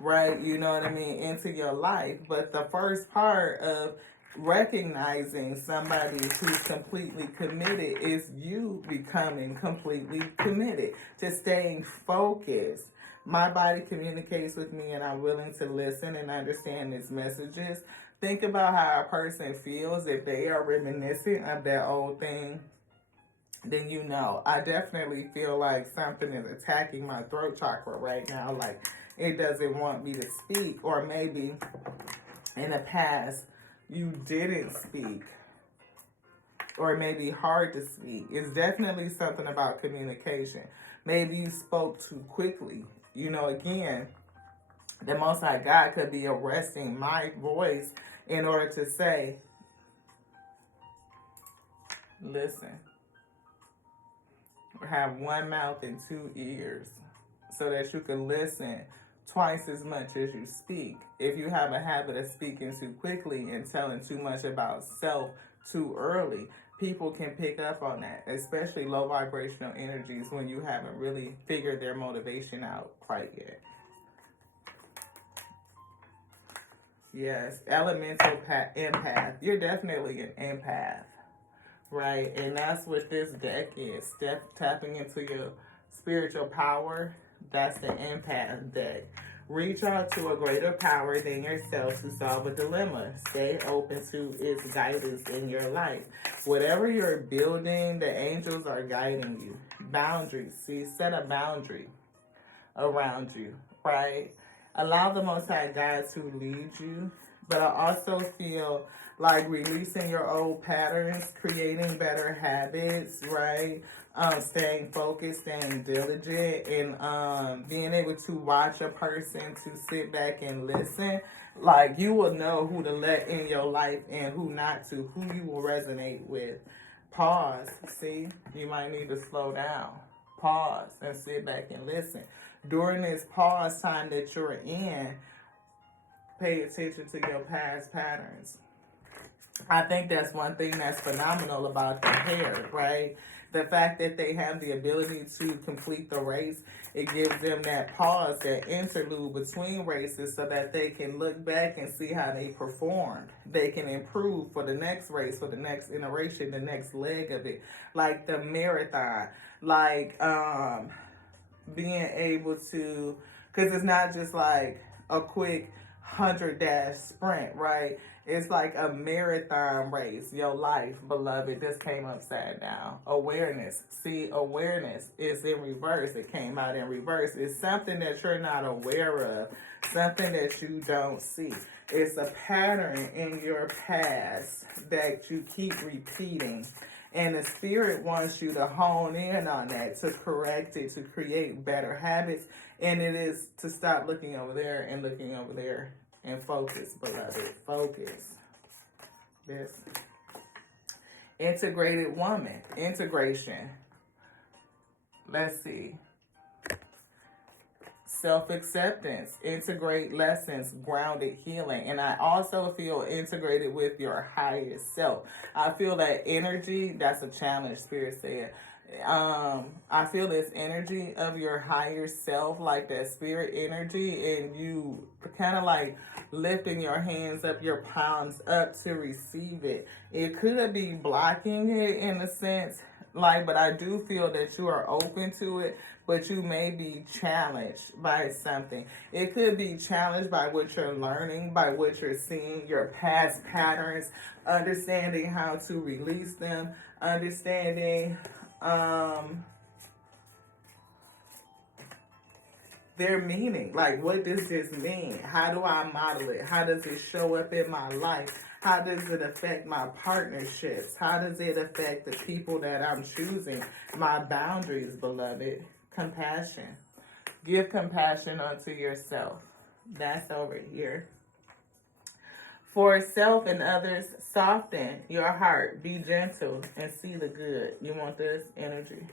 right? You know what I mean, into your life. But the first part of recognizing somebody who's completely committed is you becoming completely committed to staying focused. My body communicates with me and I'm willing to listen and understand its messages. Think about how a person feels if they are reminiscent of that old thing. Then you know, I definitely feel like something is attacking my throat chakra right now. Like it doesn't want me to speak. Or maybe in the past you didn't speak. Or it may be hard to speak. It's definitely something about communication. Maybe you spoke too quickly. You know, again, the Most High God could be arresting my voice in order to say, listen, have one mouth and two ears so that you can listen twice as much as you speak. If you have a habit of speaking too quickly and telling too much about self too early, people can pick up on that, especially low vibrational energies when you haven't really figured their motivation out quite yet. Yes, elemental empath. You're definitely an empath, right? And that's what this deck is. Tapping into your spiritual power. That's the empath deck. Reach out to a greater power than yourself to solve a dilemma. Stay open to its guidance in your life. Whatever you're building, the angels are guiding you. Boundaries. See, set a boundary around you, right? Allow the Most High God to lead you. But I also feel like releasing your old patterns, creating better habits, right? Staying focused, staying diligent, and being able to watch a person, to sit back and listen. Like, you will know who to let in your life and who not to, who you will resonate with. Pause. See, you might need to slow down. Pause and sit back and listen. During this pause time that you're in, pay attention to your past patterns. I think that's one thing that's phenomenal about the Hare, right? The fact that they have the ability to complete the race, it gives them that pause, that interlude between races so that they can look back and see how they performed. They can improve for the next race, for the next iteration, the next leg of it. Like the marathon, like being able to, because it's not just like a quick 100-dash sprint, right? It's like a marathon race. Your life, beloved, this came upside down. Awareness. See, awareness is in reverse. It came out in reverse. It's something that you're not aware of, something that you don't see. It's a pattern in your past that you keep repeating. And the Spirit wants you to hone in on that, to correct it, to create better habits. And it is to stop looking over there and looking over there. And focus, beloved. Focus. This. Integrated woman. Integration. Let's see. self-acceptance, integrate lessons, grounded healing. And I also feel integrated with your highest self. I feel that energy, that's a challenge, Spirit said. I feel this energy of your higher self, like that spirit energy, and you kind of like lifting your hands up, your palms up to receive it. It could be blocking it in a sense, like, but I do feel that you are open to it, but you may be challenged by something. It could be challenged by what you're learning, by what you're seeing, your past patterns, understanding how to release them, understanding their meaning. Like, what does this mean? How do I model it? How does it show up in my life? How does it affect my partnerships? How does it affect the people that I'm choosing? My boundaries, beloved. Compassion. Give compassion unto yourself. That's over here. For self and others, soften your heart. Be gentle and see the good. You want this energy?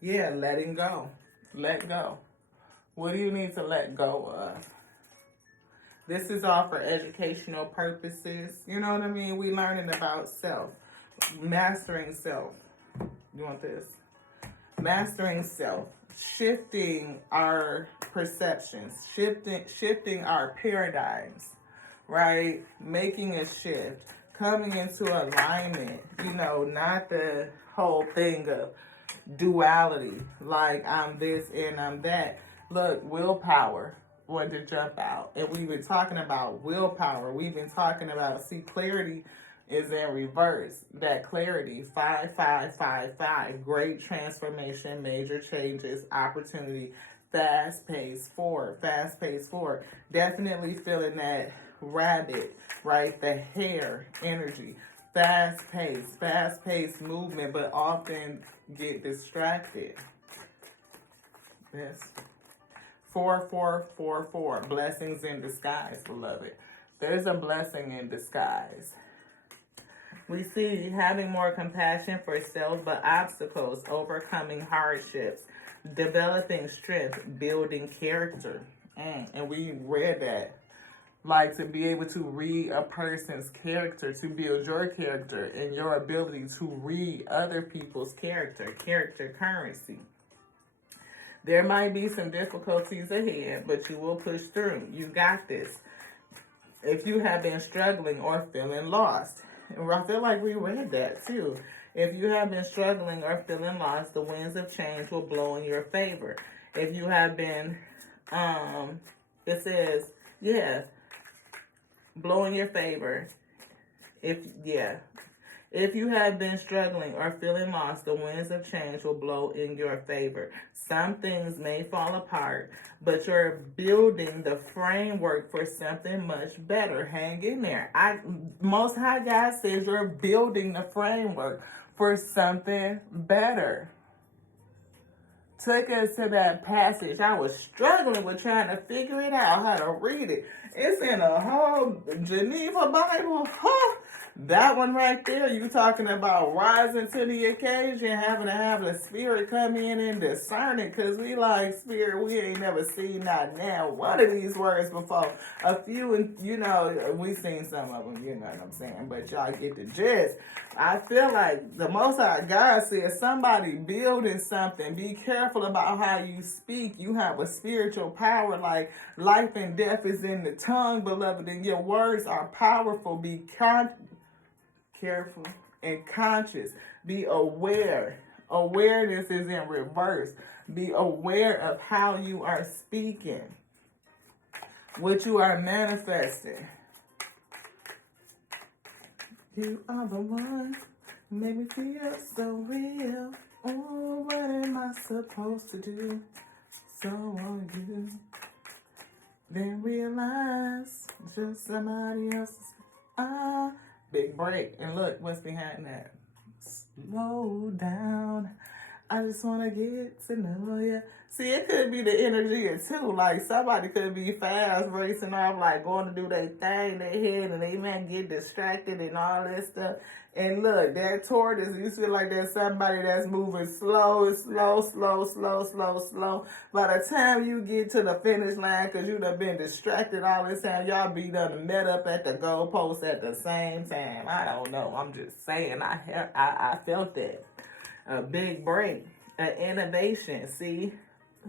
Yeah, letting go. Let go. What do you need to let go of? This is all for educational purposes. You know what I mean? We learning about self. Mastering self. You want this? Mastering self. Shifting our perceptions. Shifting our paradigms. Right? Making a shift. Coming into alignment. You know, not the whole thing of duality. Like, I'm this and I'm that. Look, willpower wanted to jump out. And we've been talking about willpower. We've been talking about, see, clarity is in reverse. That clarity, 5, 5, 5, 5. Great transformation, major changes, opportunity, fast pace forward, fast pace forward. Definitely feeling that rabbit, right? The hare energy. Fast pace movement, but often get distracted. Yes. 4, 4, 4, 4. Blessings in disguise, beloved. There's a blessing in disguise. We see having more compassion for self, but obstacles, overcoming hardships, developing strength, building character. And we read that. Like, to be able to read a person's character, to build your character, and your ability to read other people's character currency. There might be some difficulties ahead, but you will push through. You got this. If you have been struggling or feeling lost, and I feel like we read that too. If you have been struggling or feeling lost, the winds of change will blow in your favor. If you have been, it says, yeah, blow in your favor. If you have been struggling or feeling lost, the winds of change will blow in your favor. Some things may fall apart, but you're building the framework for something much better. Hang in there. Most High God says you're building the framework for something better. Took us to that passage. I was struggling with trying to figure it out, how to read it. It's in a whole Geneva Bible. Huh? That one right there, you talking about rising to the occasion, having to have the spirit come in and discern it, because we like, spirit, we ain't never seen not now one of these words before. A few, and you know, we seen some of them, you know what I'm saying, but y'all get the gist. I feel like the Most High God says somebody building something. Be careful about how you speak. You have a spiritual power, like life and death is in the tongue, beloved, and your words are powerful. Be careful and conscious. Be aware. Awareness is in reverse. Be aware of how you are speaking, what you are manifesting. You are the one who made me feel so real. Oh, what am I supposed to do? So are you. Then realize just somebody else's. Big break. And look what's behind that. Slow down. I just want to get to know you. See, it could be the energy too. Like somebody could be fast racing off, like going to do their thing in their head, and they might get distracted and all that stuff. And look, that tortoise, you feel like there's somebody that's moving slow, slow, slow, slow, slow, slow. By the time you get to the finish line, because you done been distracted all this time, y'all be done met up at the goalpost at the same time. I don't know. I'm just saying. I felt that. A big break. An innovation. See?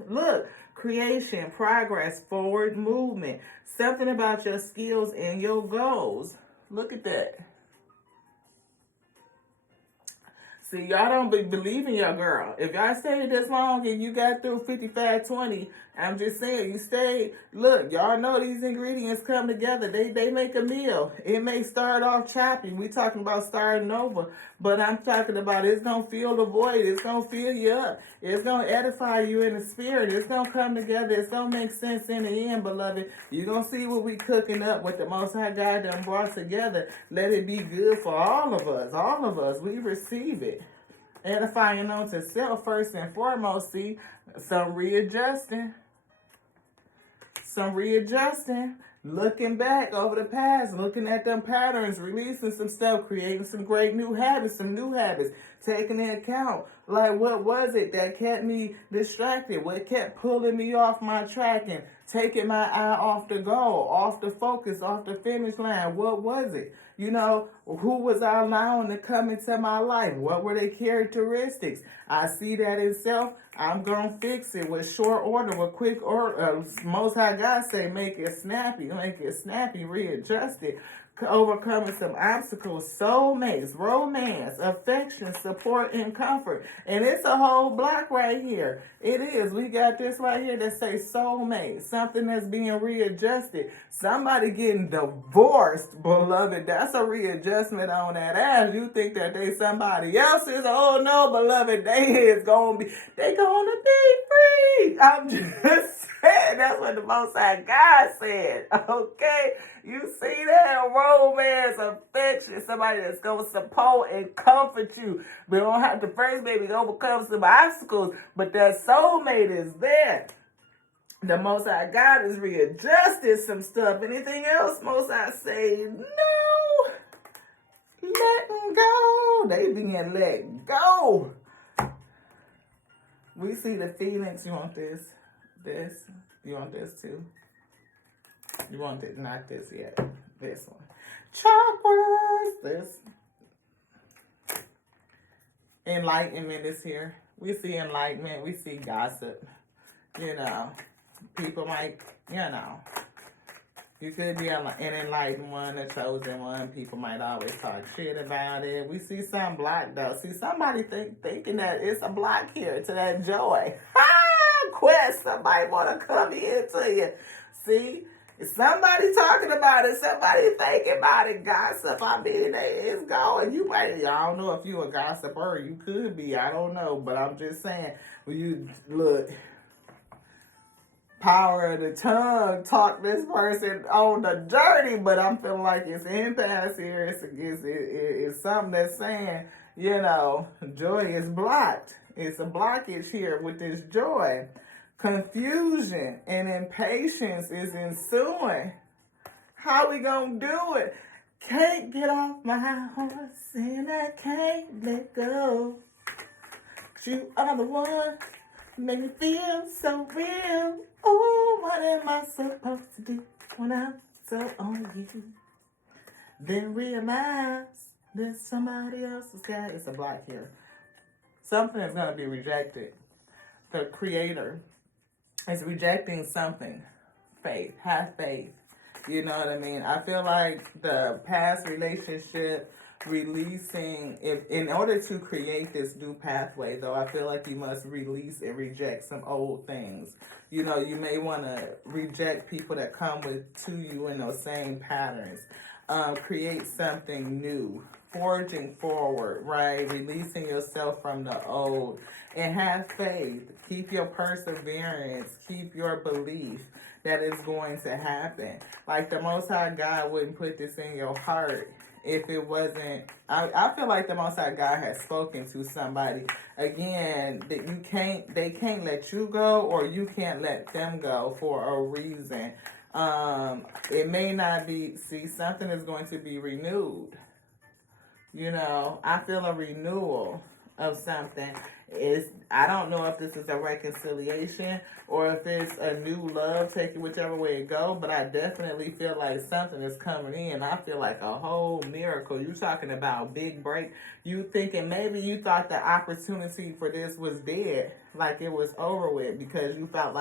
Look. Creation, progress, forward movement. Something about your skills and your goals. Look at that. See, y'all don't believe in your girl. If y'all stayed this long and you got through 55-20, I'm just saying, you stayed. Look, y'all know these ingredients come together. They make a meal. It may start off choppy. We talking about starting over. But I'm talking about it's going to fill the void. It's going to fill you up. It's going to edify you in the spirit. It's going to come together. It's going to make sense in the end, beloved. You're going to see what we cooking up, what the Most High God done brought together. Let it be good for all of us. All of us. We receive it. Edifying unto self first and foremost. See, some readjusting. Looking back over the past, looking at them patterns, releasing some stuff, creating some great new habits, taking into account, like what was it that kept me distracted, what kept pulling me off my track and taking my eye off the goal, off the focus, off the finish line. What was it? You know, who was I allowing to come into my life? What were their characteristics? I see that in self. I'm going to fix it with short order, with quick order. Most High God say, make it snappy, readjust it. Overcoming some obstacles, soulmates, romance, affection, support, and comfort. And it's a whole block right here. It is. We got this right here that says soulmate, something that's being readjusted. Somebody getting divorced, beloved. That's a readjustment on that ass. You think that they somebody else's. Oh no, beloved, they gonna be free. I'm just saying, that's what the Most High God said. Okay? You see that? Romance, affection, somebody that's going to support and comfort you. We don't have to first maybe overcome some obstacles, but that soulmate is there. The Most High God has readjusted some stuff. Anything else, Most High say, no. Let them go. They being let go. We see the Phoenix. You want this? This? You want this too? You want it? Not this yet. This one. Chakras. This. Enlightenment is here. We see enlightenment. We see gossip. You know. People might, you know. You could be an enlightened one, a chosen one. People might always talk shit about it. We see some block though. See somebody thinking that it's a block here to that joy. Quest. Somebody want to come here to you. See? Somebody talking about it, somebody thinking about it, gossip. I mean, it's going. You might, I don't know if you a gossiper, you could be, I don't know, but I'm just saying, when you look, power of the tongue, talk this person on the dirty, but I'm feeling like it's impasse here. It's something that's saying, you know, joy is blocked. It's a blockage here with this joy. Confusion and impatience is ensuing. How we gonna do it? Can't get off my horse and I can't let go. 'Cause you are the one make me feel so real. Oh, what am I supposed to do when I'm so on you? Then realize that somebody else's guy. It's a block here. Something is gonna be rejected. The Creator is rejecting something. Faith. Have faith. You know what I mean? I feel like the past relationship releasing, if in order to create this new pathway, though, I feel like you must release and reject some old things. You know, you may want to reject people that come to you in those same patterns. Create something new. Forging forward, right? Releasing yourself from the old. And have faith. Keep your perseverance. Keep your belief that it's going to happen. Like the Most High God wouldn't put this in your heart if it wasn't, I feel like the Most High God has spoken to somebody. Again, that they can't let you go, or you can't let them go for a reason. It may not be, see, something is going to be renewed. You know, I feel a renewal of something. I don't know if this is a reconciliation or if it's a new love, take it whichever way it go, but I definitely feel like something is coming in. I feel like a whole miracle. You talking about big break. You thinking maybe you thought the opportunity for this was dead, like it was over with, because you found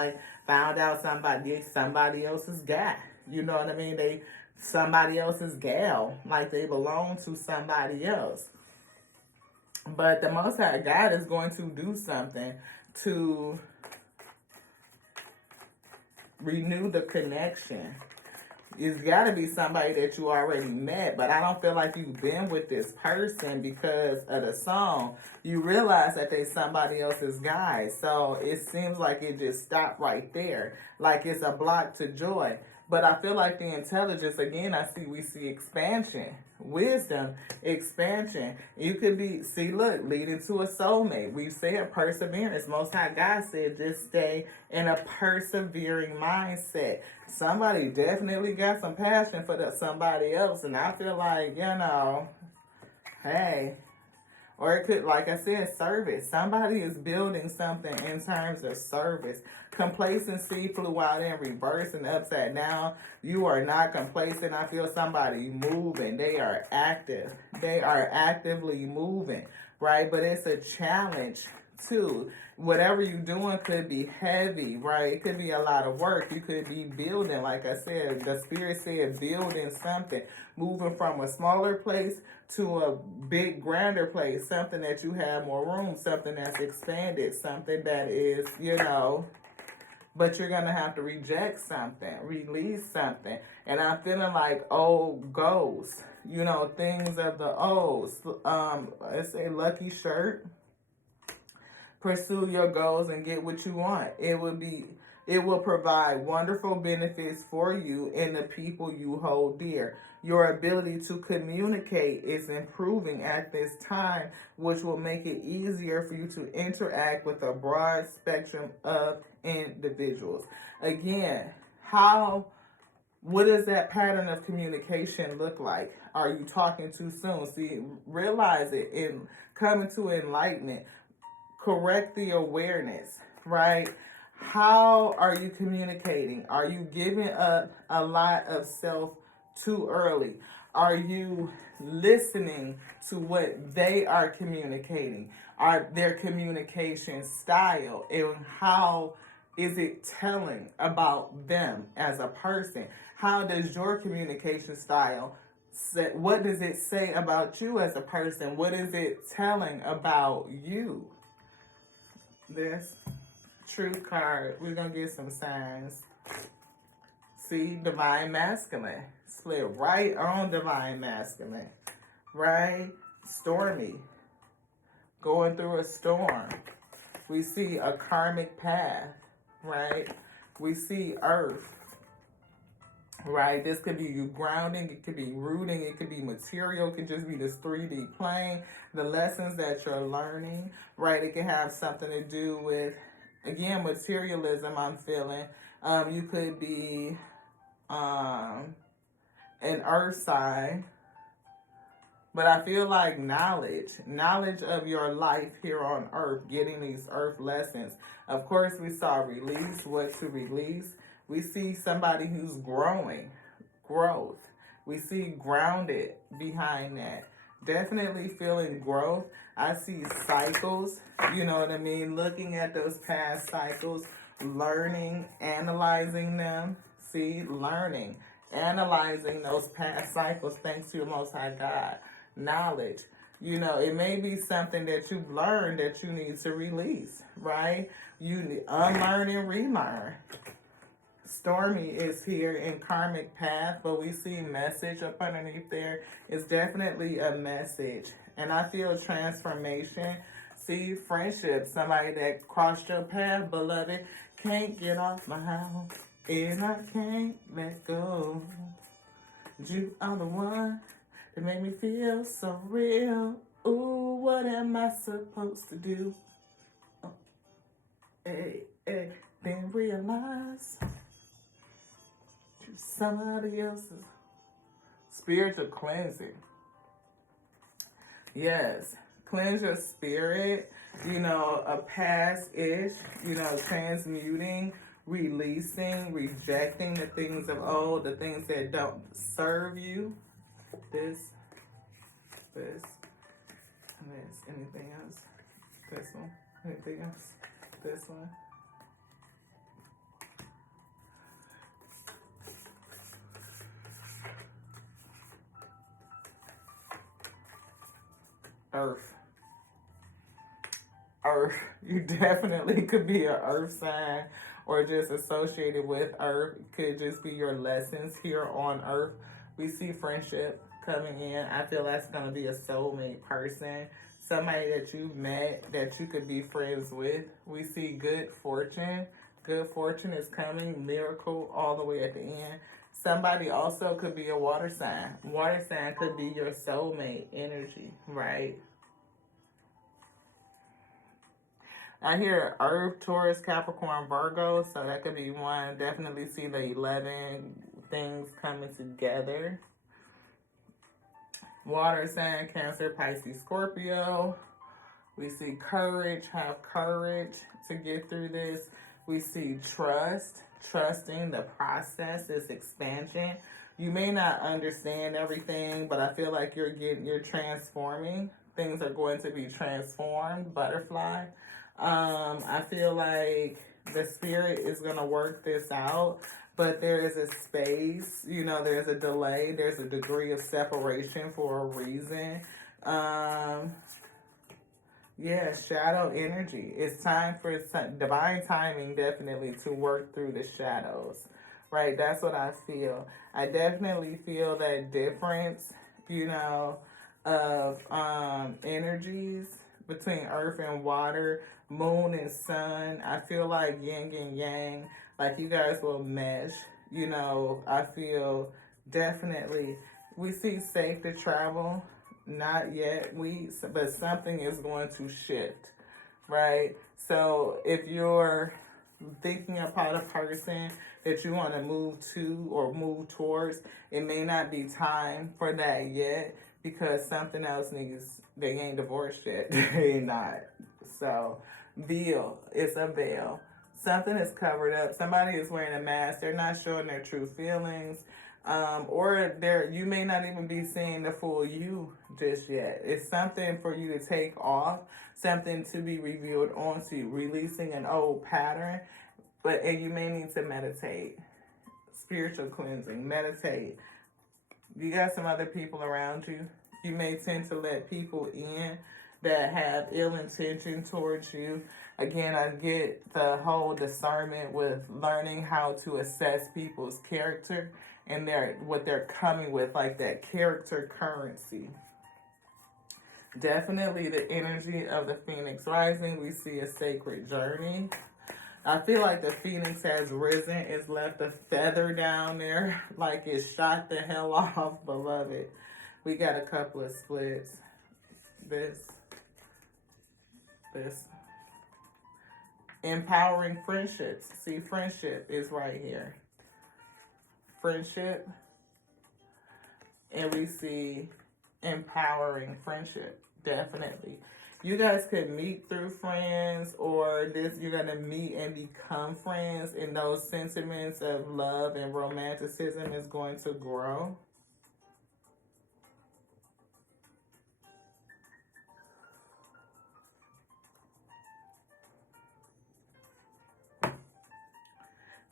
out somebody else's guy. You know what I mean? Somebody else's gal, like they belong to somebody else. But the Most High God is going to do something to renew the connection. It's got to be somebody that you already met, but I don't feel like you've been with this person because of the song. You realize that they somebody else's guy, so it seems like it just stopped right there, like it's a block to joy. But I feel like the intelligence, again, we see expansion, wisdom, expansion. You could be, leading to a soulmate. We said perseverance. Most High God said just stay in a persevering mindset. Somebody definitely got some passion for somebody else. And I feel like, hey, or it could, like I said, service. Somebody is building something in terms of service. Complacency flew out in reverse and upside down. You are not complacent. I feel somebody moving. They are active. They are actively moving, right? But it's a challenge, too. Whatever you're doing could be heavy, right? It could be a lot of work. You could be building, like I said, the Spirit said building something. Moving from a smaller place to a big, grander place. Something that you have more room. Something that's expanded. Something that is, but you're going to have to reject something, release something. And I'm feeling like old ghosts, things of the old. It's a lucky shirt. Pursue your goals and get what you want. It will provide wonderful benefits for you and the people you hold dear. Your ability to communicate is improving at this time, which will make it easier for you to interact with a broad spectrum of individuals. Again, what does that pattern of communication look like? Are you talking too soon? See, realize it and coming to enlightenment. Correct the awareness, right? How are you communicating? Are you giving up a lot of self too early? Are you listening to what they are communicating? Are their communication style, and how is it telling about them as a person? How does your communication style say, what does it say about you as a person? What is it telling about you? This truth card, we're going to get some signs. See, divine masculine. Split right on divine masculine. Right? Stormy. Going through a storm. We see a karmic path. Right? We see earth. Right? This could be you grounding. It could be rooting. It could be material. It could just be this 3D plane. The lessons that you're learning. Right? It can have something to do with, again, materialism, I'm feeling. You could be an earth sign. But I feel like knowledge of your life here on earth, getting these earth lessons. Of course, we saw release, what to release. We see somebody who's growing, growth. We see grounded behind that. Definitely feeling growth. I see cycles, you know what I mean? Looking at those past cycles, learning, analyzing them. See, learning, analyzing those past cycles thanks to your Most High God. Knowledge. It may be something that you've learned that you need to release, right? You need unlearn and relearn. Stormy is here in karmic path, but we see message up underneath there. It's definitely a message. And I feel transformation. See, friendship. Somebody that crossed your path, beloved. Can't get off my house, and I can't let go. You are the one It made me feel so real. Ooh, what am I supposed to do? Oh, hey, hey. Then realize somebody else's spiritual cleansing. Yes, cleanse your spirit, a past-ish, transmuting, releasing, rejecting the things of old, the things that don't serve you. This, anything else? This one, anything else? This one. Earth. You definitely could be an earth sign or just associated with earth. Could just be your lessons here on earth. We see friendship coming in. I feel that's going to be a soulmate person. Somebody that you've met that you could be friends with. We see good fortune. Good fortune is coming. Miracle all the way at the end. Somebody also could be a water sign. Water sign could be your soulmate energy, right? I hear Earth, Taurus, Capricorn, Virgo, so that could be one. Definitely see the 11 things coming together. Water sign, Cancer, Pisces, Scorpio. We see courage, have courage to get through this. We see trust, trusting the process, this expansion. You may not understand everything, but I feel like you're transforming. Things are going to be transformed, butterfly. I feel like the spirit is going to work this out, but there is a space, there's a delay, there's a degree of separation for a reason. Yeah, shadow energy. It's time for divine timing, definitely, to work through the shadows, right? That's what I feel. I definitely feel that difference, of energies between earth and water, moon and sun. I feel like yin and yang, like you guys will mesh. I feel definitely, we see safe to travel. Not yet, but something is going to shift, right? So if you're thinking about a person that you want to move to or move towards, it may not be time for that yet because something else they ain't divorced yet. They ain't not. So, veil, it's a veil. Something is covered up. Somebody is wearing a mask. They're not showing their true feelings. Or you may not even be seeing the full you just yet. It's something for you to take off, something to be revealed onto you, releasing an old pattern, and you may need to meditate. Spiritual cleansing, meditate. You got some other people around you. You may tend to let people in that have ill intention towards you. Again, I get the whole discernment with learning how to assess people's character and what they're coming with, like that character currency. Definitely the energy of the Phoenix rising. We see a sacred journey. I feel like the Phoenix has risen. It's left a feather down there, like it shot the hell off, beloved. We got a couple of splits. This. Empowering friendships. See, friendship is right here. Friendship. And we see empowering friendship. Definitely. You guys could meet through friends, or you're going to meet and become friends, and those sentiments of love and romanticism is going to grow.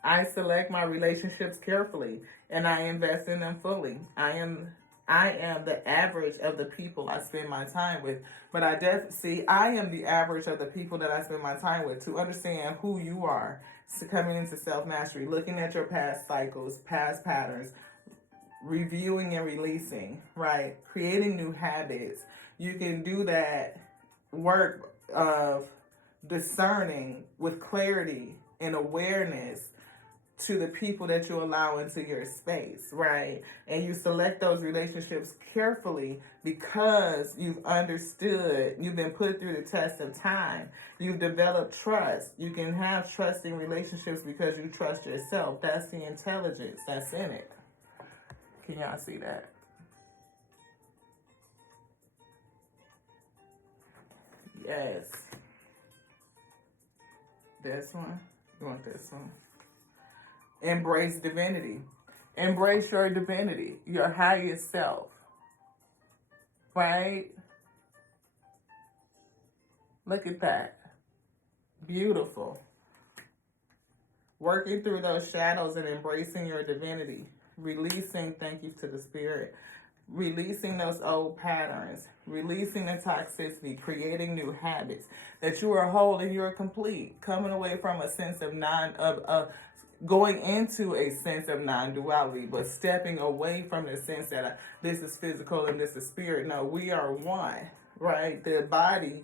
I select my relationships carefully, and I invest in them fully. I am the average of the people I spend my time with. But I am the average of the people that I spend my time with. To understand who you are, coming into self-mastery, looking at your past cycles, past patterns, reviewing and releasing, right? Creating new habits. You can do that work of discerning with clarity and awareness to the people that you allow into your space, right? And you select those relationships carefully because you've understood, you've been put through the test of time. You've developed trust. You can have trusting relationships because you trust yourself. That's the intelligence that's in it. Can y'all see that? Yes. This one? You want this one? Embrace divinity. Embrace your divinity, your highest self. Right? Look at that. Beautiful. Working through those shadows and embracing your divinity. Releasing, thank you to the spirit. Releasing those old patterns. Releasing the toxicity. Creating new habits. That you are whole and you are complete. Coming away from a sense of going into a sense of non-duality, but stepping away from the sense that this is physical and this is spirit. No, we are one, right? The body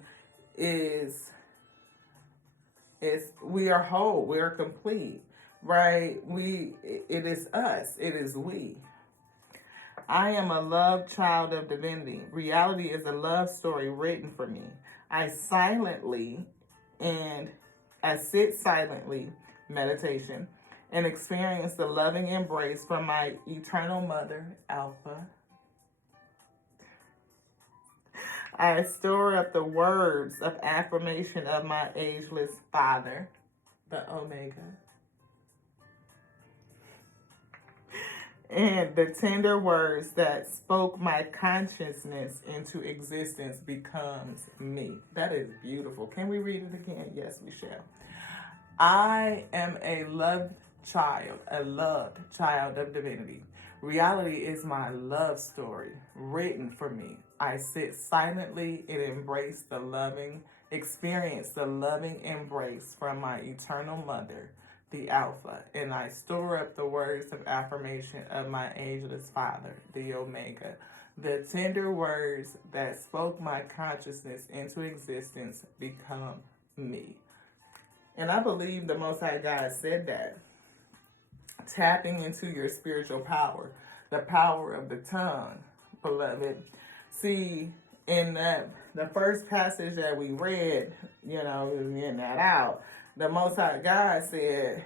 we are whole, we are complete, right? It is us, it is we. I am a loved child of divinity. Reality is a love story written for me. I sit silently, meditation, and experience the loving embrace from my eternal mother, Alpha. I store up the words of affirmation of my ageless father, the Omega. And the tender words that spoke my consciousness into existence becomes me. That is beautiful. Can we read it again? Yes, we shall. I am a loved child of divinity. Reality is my love story written for me. I sit silently and experience the loving embrace from my eternal mother, the Alpha, and I store up the words of affirmation of my ageless father, the Omega. The tender words that spoke my consciousness into existence become me. And I believe the Most High God said that. Tapping into your spiritual power, the power of the tongue, beloved. See, in the first passage that we read, we was getting that out. The Most High God said,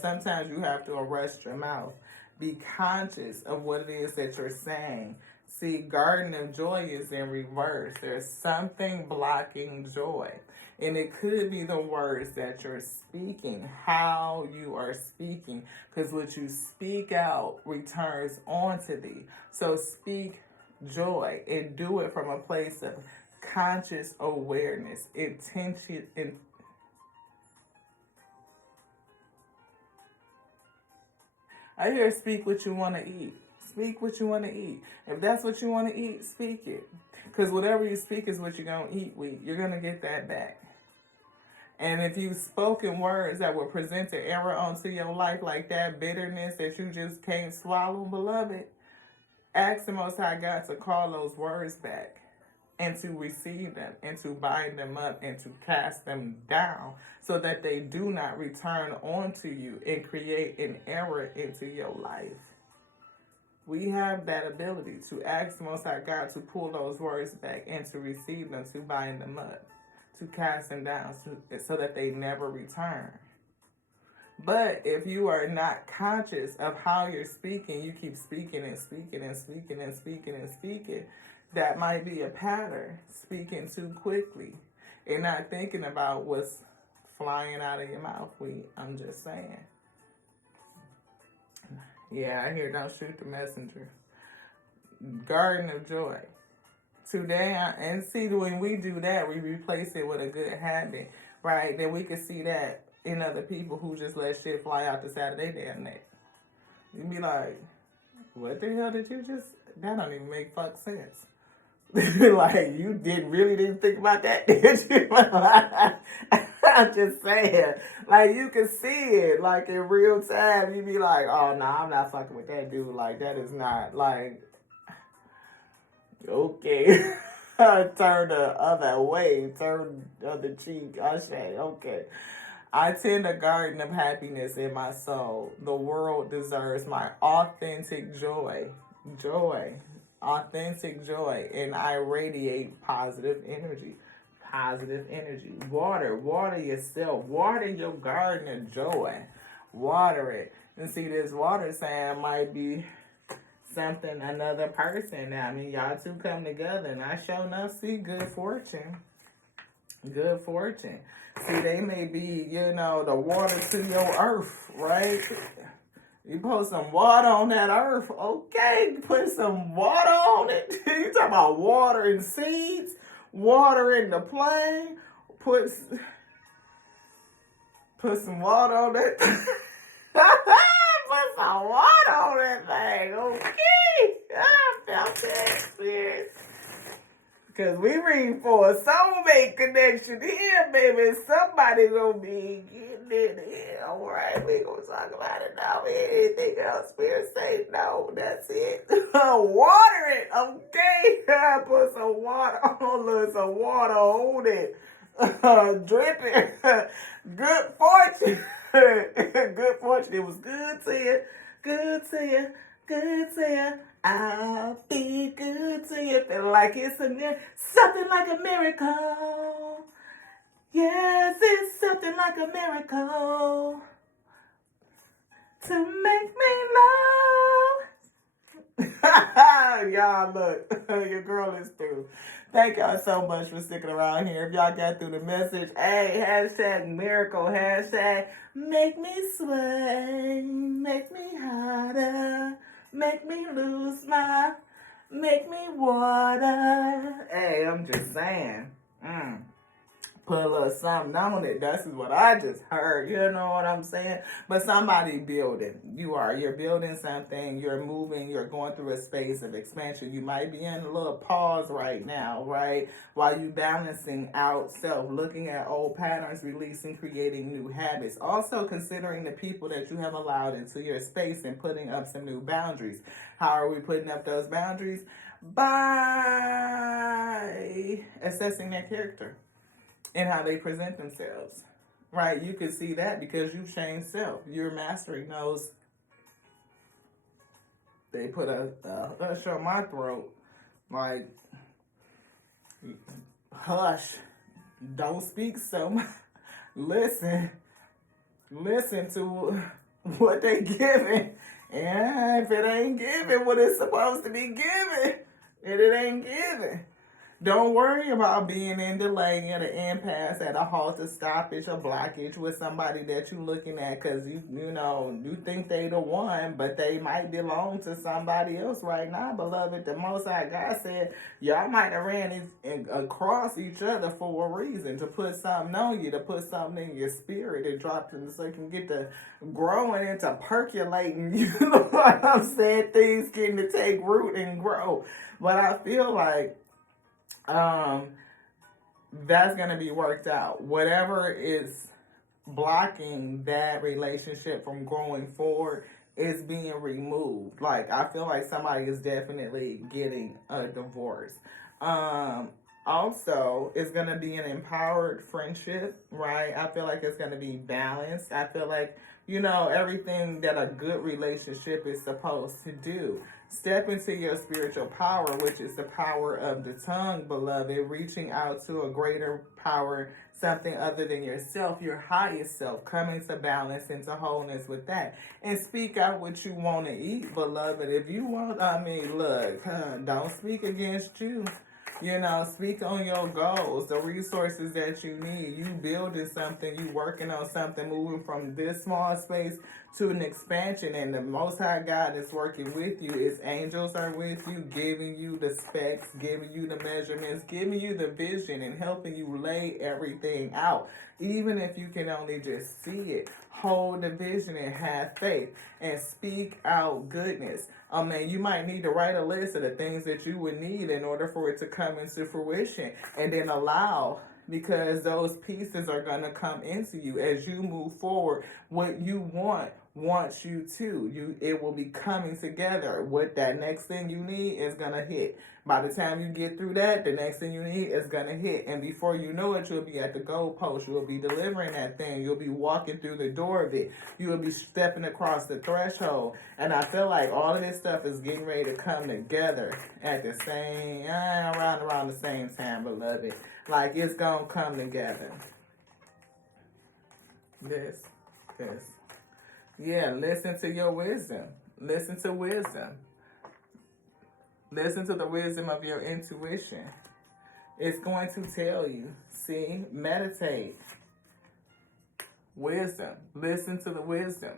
sometimes you have to arrest your mouth. Be conscious of what it is that you're saying. See, Garden of Joy is in reverse. There's something blocking joy. And it could be the words that you're speaking, how you are speaking. Because what you speak out returns onto thee. So speak joy and do it from a place of conscious awareness, intention, and I hear speak what you want to eat. Speak what you want to eat. If that's what you want to eat, speak it. Because whatever you speak is what you're going to eat with. You're going to get that back. And if you've spoken words that will present the error onto your life, like that bitterness that you just can't swallow, beloved, ask the Most High God to call those words back and to receive them and to bind them up and to cast them down so that they do not return onto you and create an error into your life. We have that ability to ask the Most High God to pull those words back and to receive them, to bind them up, to cast them down so that they never return. But if you are not conscious of how you're speaking, you keep speaking and speaking and speaking and speaking and speaking, that might be a pattern, speaking too quickly and not thinking about what's flying out of your mouth. I'm just saying. Yeah, I hear don't shoot the messenger. Garden of Joy. Today, and see, when we do that, we replace it with a good habit, right? Then we can see that in other people who just let shit fly out the side of their damn neck. You'd be like, what the hell did you just, that don't even make fuck sense. Like, you really didn't think about that, did you? I'm just saying. Like, you can see it, like, in real time. You be like, oh, no, I'm not fucking with that dude. Like, that is not, like, okay. Turn the other way. Turn the other cheek. I say, okay. I tend a garden of happiness in my soul. The world deserves my authentic joy. Joy. Authentic joy. And I radiate positive energy. Positive energy. Water. Water yourself. Water your garden of joy. Water it. And see, this water sign might be something, another person. I mean, y'all two come together, and I sure enough see good fortune. Good fortune. See, they may be, the water to your earth, right? You put some water on that earth, okay? Put some water on it. You talking about water and seeds, water in the plane. Put some water on that. Put some water on that thing, okay? I felt that experience. Because we read for a soulmate connection here, baby. Somebody gonna be getting in here. All right, we gonna talk about it now. Anything else? Spirit say no. That's it. Water it, okay? Put some water on, some water on it. Drip it. Good fortune. Good fortune. It was good to you. Good to you. Good to you. I'll be good to you. Feel like it's something like a miracle. Yes, it's something like a miracle to make me love. Y'all, look, your girl is through. Thank y'all so much for sticking around here. If y'all got through the message, hey, hashtag miracle, hashtag make me sway, make me harder. Make me lose make me water. Hey, I'm just saying. Put a little something on it. That's what I just heard. You know what I'm saying? But somebody building. You're building something. You're moving. You're going through a space of expansion. You might be in a little pause right now, right? While you balancing out self, looking at old patterns, releasing, creating new habits. Also considering the people that you have allowed into your space and putting up some new boundaries. How are we putting up those boundaries? By assessing their character and how they present themselves, right? You can see that because you've changed self. You're mastering those. They put a hush on my throat, like, hush, don't speak so much. Listen to what they giving. And if it ain't giving what it's supposed to be giving, and it ain't giving. Don't worry about being in delay, at an impasse, at a halt, a stoppage, a blockage with somebody that you're looking at because you think they the one, but they might belong to somebody else right now, beloved. The Most High God said y'all might have ran across each other for a reason, to put something on you, to put something in your spirit and drop it so you can get to growing into percolating. You know what I'm saying? Things getting to take root and grow. But I feel like that's going to be worked out. Whatever is blocking that relationship from growing forward is being removed. Like, I feel like somebody is definitely getting a divorce. Also, it's going to be an empowered friendship, right? I feel like it's going to be balanced. I feel like, everything that a good relationship is supposed to do. Step into your spiritual power, which is the power of the tongue, beloved, reaching out to a greater power, something other than yourself, your highest self, coming to balance and to wholeness with that. And speak out what you want to eat, beloved. If you want, look, don't speak against you. Speak on your goals, the resources that you need. You building something, you working on something, moving from this small space to an expansion. And the Most High God is working with you. His angels are with you, giving you the specs, giving you the measurements, giving you the vision, and helping you lay everything out. Even if you can only just see it, hold the vision and have faith and speak out goodness. You might need to write a list of the things that you would need in order for it to come into fruition, and then allow, because those pieces are going to come into you as you move forward. What you wants you to. It will be coming together. What that next thing you need is going to hit By the time you get through that, the next thing you need is going to hit. And before you know it, you'll be at the goalpost. You'll be delivering that thing. You'll be walking through the door of it. You will be stepping across the threshold. And I feel like all of this stuff is getting ready to come together at the same, around the same time, beloved. Like it's going to come together. This. Yeah, listen to your wisdom. Listen to wisdom. Listen to the wisdom of your intuition. It's going to tell you. See, meditate. Wisdom. Listen to the wisdom.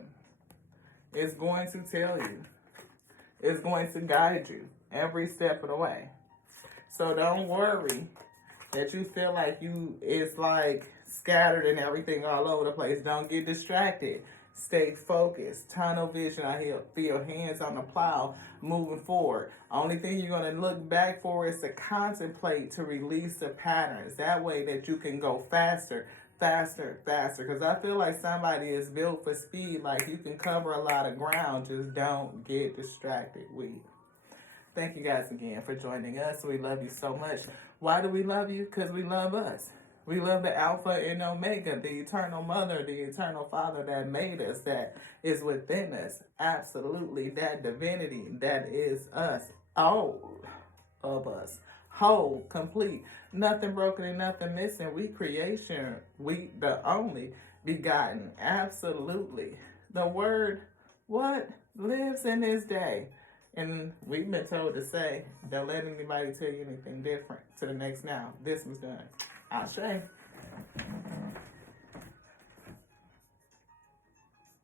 It's going to tell you. It's going to guide you every step of the way. So don't worry that you feel like it's like scattered and everything all over the place. Don't get distracted. Stay focused. Tunnel vision. I feel hands on the plow moving forward. Only thing you're going to look back for is to contemplate, to release the patterns. That way that you can go faster. Because I feel like somebody is built for speed. Like you can cover a lot of ground. Just don't get distracted. Thank you guys again for joining us. We love you so much. Why do we love you? Because we love us. We love the Alpha and Omega, the eternal mother, the eternal father that made us, that is within us. Absolutely. That divinity that is us. All of us. Whole, complete. Nothing broken and nothing missing. We creation. We the only begotten. Absolutely. The word, what? Lives in this day. And we've been told to say, don't let anybody tell you anything different to the next now. This was done. Ashe.